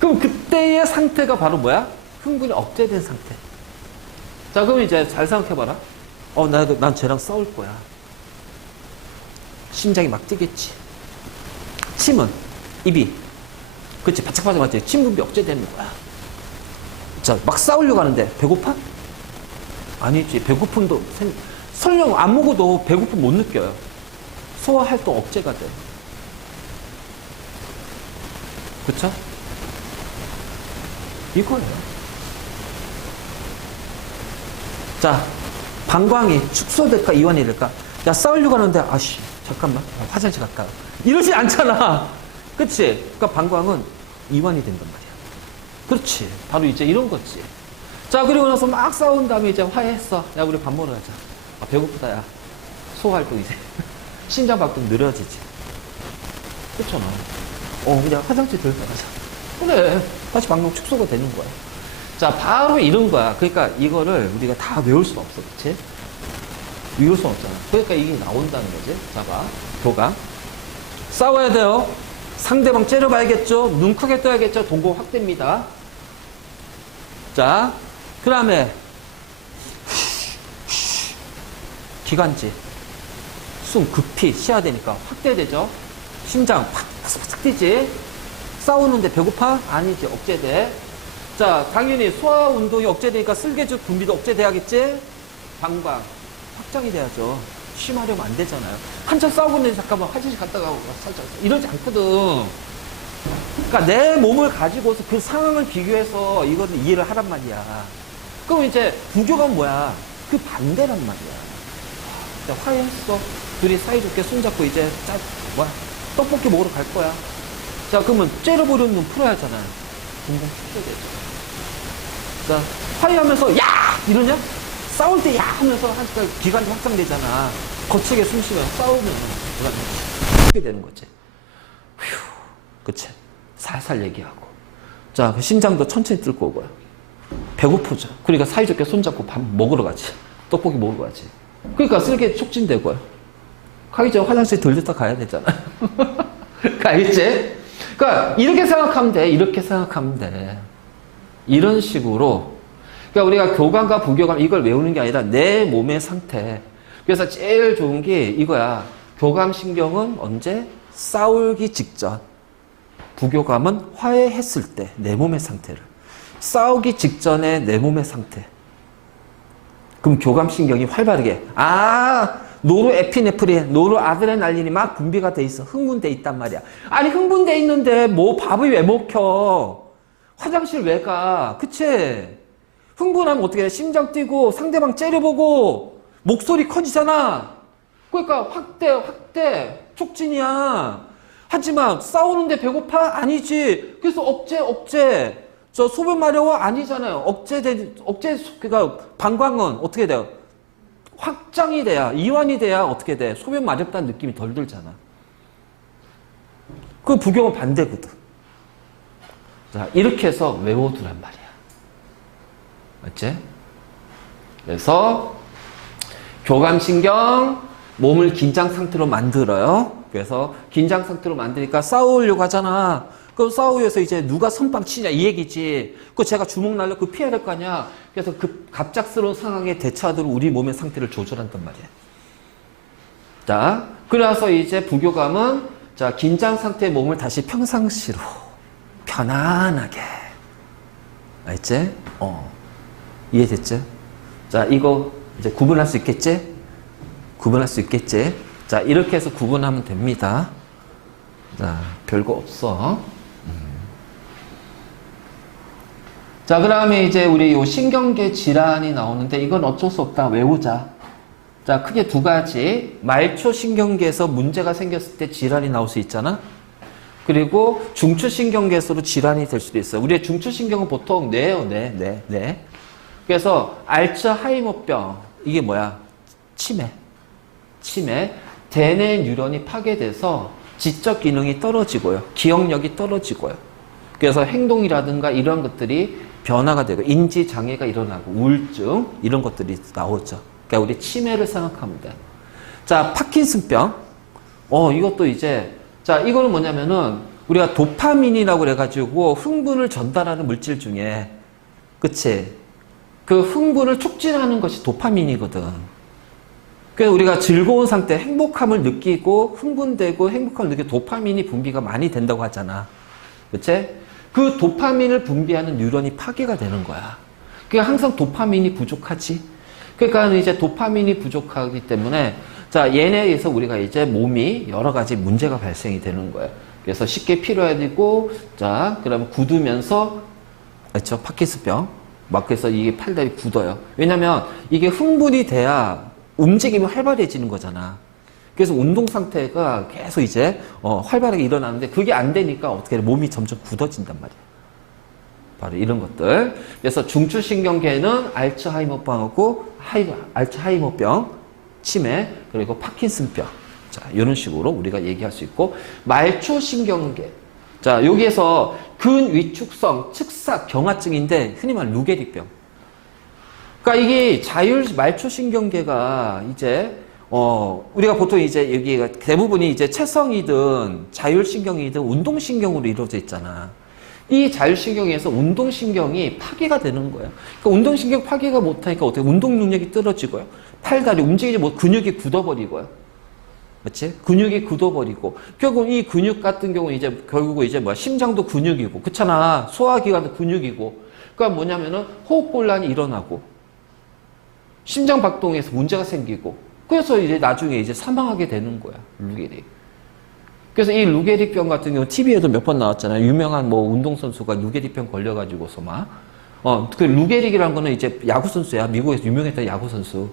그럼 그때의 상태가 바로 뭐야? 흥분이 억제된 상태. 자, 그럼 이제 잘 생각해봐라. 난 쟤랑 싸울 거야. 심장이 막 뛰겠지. 침은, 입이, 그치, 바짝바짝 맞지? 침 분비 억제되는 거야. 자, 막 싸우려고 하는데, 배고파? 아니지. 배고픔도, 설령 안 먹어도 배고픔 못 느껴요. 소화활동 억제가 돼. 그쵸? 이거예요. 자, 방광이 축소될까, 이완이 될까? 야, 싸우려고 하는데, 잠깐만, 화장실 갔다. 이러지 않잖아. 그치? 그러니까 방광은 이완이 된단 말이야. 그렇지. 바로 이제 이런 거지. 자, 그리고 나서 막 싸운 다음에 이제 화해했어. 야, 우리 밥 먹으러 가자. 아, 배고프다, 야. 소화활동 이제. 신장박동 느려지지. 그렇잖아. 그냥 화장실 들다 가자. 그래. 다시 방송 축소가 되는 거야. 자, 바로 이런 거야. 그러니까 이거를 우리가 다 외울 수는 없어. 그치? 외울 수는 없잖아. 그러니까 이게 나온다는 거지. 자, 봐. 교감. 싸워야 돼요. 상대방 째려봐야겠죠. 눈 크게 떠야겠죠. 동공 확대입니다. 자, 그 다음에 기관지. 숨 급히 쉬어야 되니까 확대되죠. 심장 팍팍 뛰지. 싸우는데 배고파? 아니지. 억제돼. 자, 당연히 소화 운동이 억제되니까 쓸개죽 분비도 억제돼야겠지. 방광 확장이 돼야죠. 심하려면 안 되잖아요. 한참 싸우고 있는데 잠깐만 화장실 갔다가 살짝 이러지 않거든. 그러니까 내 몸을 가지고서 그 상황을 비교해서 이거는 이해를 하란 말이야. 그럼 이제 부교가 뭐야? 그 반대란 말이야. 자, 화해했어. 둘이 사이좋게 손잡고 이제 떡볶이 먹으러 갈 거야. 자, 그러면 째려보려는 놈 풀어야 하잖아요. 공공 축소되죠. 자, 화해하면서 야! 이러냐? 싸울 때 야! 하면서 하니까 기관이 확장되잖아. 거칠게 숨 쉬면서 싸우면 그렇게 되는 거지. 휴, 그치? 살살 얘기하고. 자, 그 심장도 천천히 뜰 거고요. 배고프죠. 그러니까 사이좋게 손잡고 밥 먹으러 가지. 떡볶이 먹으러 가지. 그러니까 쓸개 촉진되고요. 가기 전에 화장실 들렸다 가야 되잖아. 알겠지? 그러니까 이렇게 생각하면 돼. 이렇게 생각하면 돼. 이런 식으로. 그러니까 우리가 교감과 부교감 이걸 외우는 게 아니라 내 몸의 상태. 그래서 제일 좋은 게 이거야. 교감신경은 언제? 싸우기 직전. 부교감은 화해했을 때 내 몸의 상태를. 싸우기 직전에 내 몸의 상태. 그럼 교감신경이 활발하게 노르에피네프린, 노르아드레날린이 막 분비가 돼 있어. 흥분돼 있단 말이야. 아니 흥분돼 있는데 뭐 밥을 왜 먹혀? 화장실 왜 가? 그치? 흥분하면 어떻게 해? 심장 뛰고 상대방 째려보고 목소리 커지잖아. 그러니까 확대 촉진이야. 하지만 싸우는데 배고파? 아니지. 그래서 억제. 저 소변 마려워? 아니잖아요. 그러니까 방광은 어떻게 돼요? 확장이 돼야, 이완이 돼야 어떻게 돼? 소변 마렵다는 느낌이 덜 들잖아. 그 부경은 반대거든. 자, 이렇게 해서 외워두란 말이야. 맞지? 그래서 교감신경, 몸을 긴장 상태로 만들어요. 그래서 긴장 상태로 만드니까 싸우려고 하잖아. 그럼 싸우기 위해서 이제 누가 선빵 치냐 이 얘기지. 그 제가 주먹 날려 그 피해야 될 거 아니야. 그래서 그 갑작스러운 상황에 대처하도록 우리 몸의 상태를 조절한단 말이야. 자, 그래서 이제 부교감은 자, 긴장 상태의 몸을 다시 평상시로 편안하게. 알지? 이해됐지? 자, 이거 이제 구분할 수 있겠지? 구분할 수 있겠지? 자, 이렇게 해서 구분하면 됩니다. 자, 별거 없어. 자, 그 다음에 이제 우리 요 신경계 질환이 나오는데 이건 어쩔 수 없다. 외우자. 자, 크게 두 가지. 말초신경계에서 문제가 생겼을 때 질환이 나올 수 있잖아. 그리고 중추신경계에서도 질환이 될 수도 있어요. 우리의 중추신경은 보통 뇌예요. 뇌. 그래서 알츠하이머병. 이게 뭐야? 치매. 대뇌 뉴런이 파괴돼서 지적 기능이 떨어지고요. 기억력이 떨어지고요. 그래서 행동이라든가 이런 것들이 변화가 되고 인지 장애가 일어나고 우울증 이런 것들이 나오죠. 그러니까 우리 치매를 생각하면 돼. 자, 파킨슨병. 이것도 이제 자, 이거는 뭐냐면은 우리가 도파민이라고 그래 가지고 흥분을 전달하는 물질 중에 그치? 그 흥분을 촉진하는 것이 도파민이거든. 그래서 우리가 즐거운 상태, 행복함을 느끼고 흥분되고 행복함을 느끼고 도파민이 분비가 많이 된다고 하잖아. 그치? 그 도파민을 분비하는 뉴런이 파괴가 되는 거야. 그러니까 항상 도파민이 부족하지. 그러니까 이제 도파민이 부족하기 때문에 자, 얘네에 의해서 우리가 이제 몸이 여러 가지 문제가 발생이 되는 거예요. 그래서 쉽게 피로해야 되고, 자, 그러면 굳으면서, 그렇죠? 파킨슨병. 막 그래서 이게 팔다리 굳어요. 왜냐면 이게 흥분이 돼야 움직임이 활발해지는 거잖아. 그래서 운동 상태가 계속 이제 활발하게 일어나는데 그게 안 되니까 어떻게 해? 몸이 점점 굳어진단 말이야. 바로 이런 것들. 그래서 중추신경계는 알츠하이머병하고 알츠하이머병, 치매, 그리고 파킨슨병. 자, 이런 식으로 우리가 얘기할 수 있고, 말초신경계. 자, 여기에서 근위축성 측사 경화증인데 흔히 말하는 루게릭병. 그러니까 이게 말초신경계가 이제 우리가 보통 이제 여기가 대부분이 이제 체성이든 자율신경이든 운동신경으로 이루어져 있잖아. 이 자율신경에서 운동신경이 파괴가 되는 거예요. 그러니까 운동신경 파괴가 못하니까 어떻게 운동 능력이 떨어지고요. 팔다리 움직이지 못, 근육이 굳어버리고요. 그렇지? 근육이 굳어버리고 결국 이 근육 같은 경우는 이제 결국 이제 뭐야 심장도 근육이고 그렇잖아. 소화기관도 근육이고 그러니까 뭐냐면은 호흡곤란이 일어나고 심장 박동에서 문제가 생기고 그래서 이제 나중에 이제 사망하게 되는 거야. 루게릭. 그래서 이 루게릭병 같은 경우 TV에도 몇 번 나왔잖아요. 유명한 뭐 운동선수가 루게릭병 걸려가지고서 그 루게릭이라는 거는 이제 야구선수야. 미국에서 유명했던 야구선수.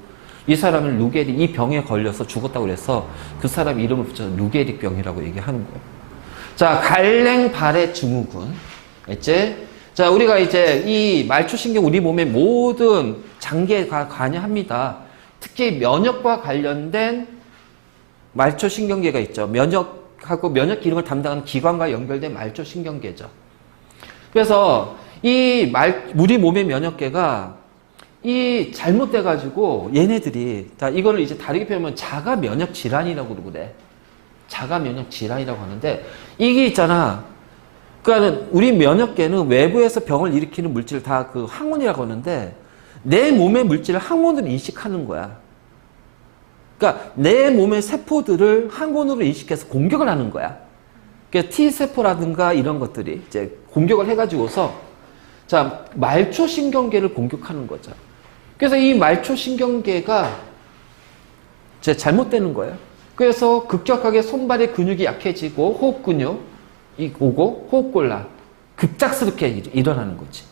이 사람은 루게릭, 이 병에 걸려서 죽었다고 그래서 그 사람 이름을 붙여서 루게릭병이라고 얘기하는 거예요. 자, 갈랭발해 증후군. 알지? 자, 우리가 이제 이 말초신경 우리 몸의 모든 장기에 관여합니다. 특히 면역과 관련된 말초신경계가 있죠. 면역하고 면역 기능을 담당하는 기관과 연결된 말초신경계죠. 그래서 우리 몸의 면역계가 잘못돼가지고 얘네들이, 자, 이거를 이제 다르게 표현하면 자가 면역 질환이라고 그래. 자가 면역 질환이라고 하는데, 이게 있잖아. 그러니까 우리 면역계는 외부에서 병을 일으키는 물질을 다 그 항원이라고 하는데, 내 몸의 물질을 항원으로 인식하는 거야. 그러니까 내 몸의 세포들을 항원으로 인식해서 공격을 하는 거야. 그래서 T세포라든가 이런 것들이 이제 공격을 해가지고서, 자, 말초신경계를 공격하는 거죠. 그래서 이 말초신경계가 이제 잘못되는 거예요. 그래서 급격하게 손발의 근육이 약해지고 호흡근육이 오고 호흡곤란 급작스럽게 일어나는 거지.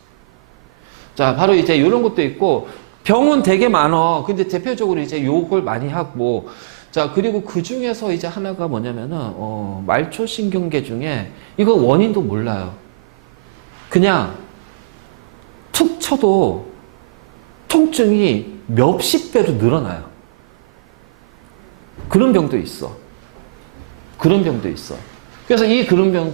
자, 바로 이제 이런 것도 있고 병은 되게 많아. 근데 대표적으로 이제 요걸 많이 하고 자, 그리고 그 중에서 이제 하나가 뭐냐면은 말초신경계 중에 이거 원인도 몰라요. 그냥 툭 쳐도 통증이 몇십 배로 늘어나요. 그런 병도 있어. 그런 병도 있어. 그래서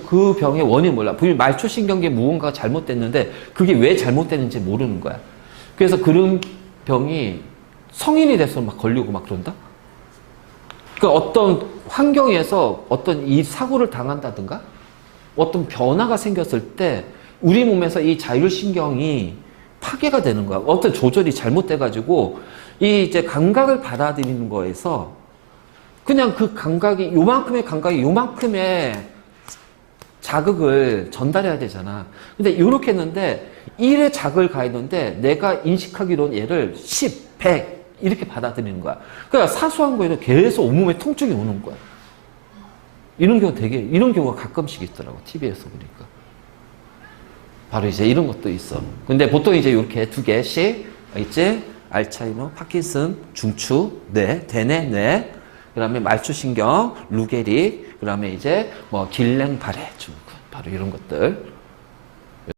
그 병의 원인 몰라. 말초신경계 무언가가 잘못됐는데 그게 왜 잘못됐는지 모르는 거야. 그래서 그런 병이 성인이 돼서 막 걸리고 막 그런다? 그러니까 어떤 환경에서 어떤 이 사고를 당한다든가 어떤 변화가 생겼을 때 우리 몸에서 이 자율신경이 파괴가 되는 거야. 어떤 조절이 잘못돼가지고 이 이제 감각을 받아들이는 거에서 그냥 그 감각이 요만큼의 자극을 전달해야 되잖아. 근데 이렇게 했는데 1의 자극을 가했는데 내가 인식하기로는 얘를 10, 100 이렇게 받아들이는 거야. 그러니까 사소한 거에도 계속 온몸에 통증이 오는 거야. 이런 경우가 가끔씩 있더라고. TV에서 보니까. 바로 이제 이런 것도 있어. 근데 보통 이제 이렇게 2개씩 있지? 알츠하이머, 파킨슨, 중추, 뇌, 대뇌, 뇌, 그 다음에 말초신경, 루게릭, 그 다음에 이제 뭐 길랭발해 증후군. 바로 이런 것들.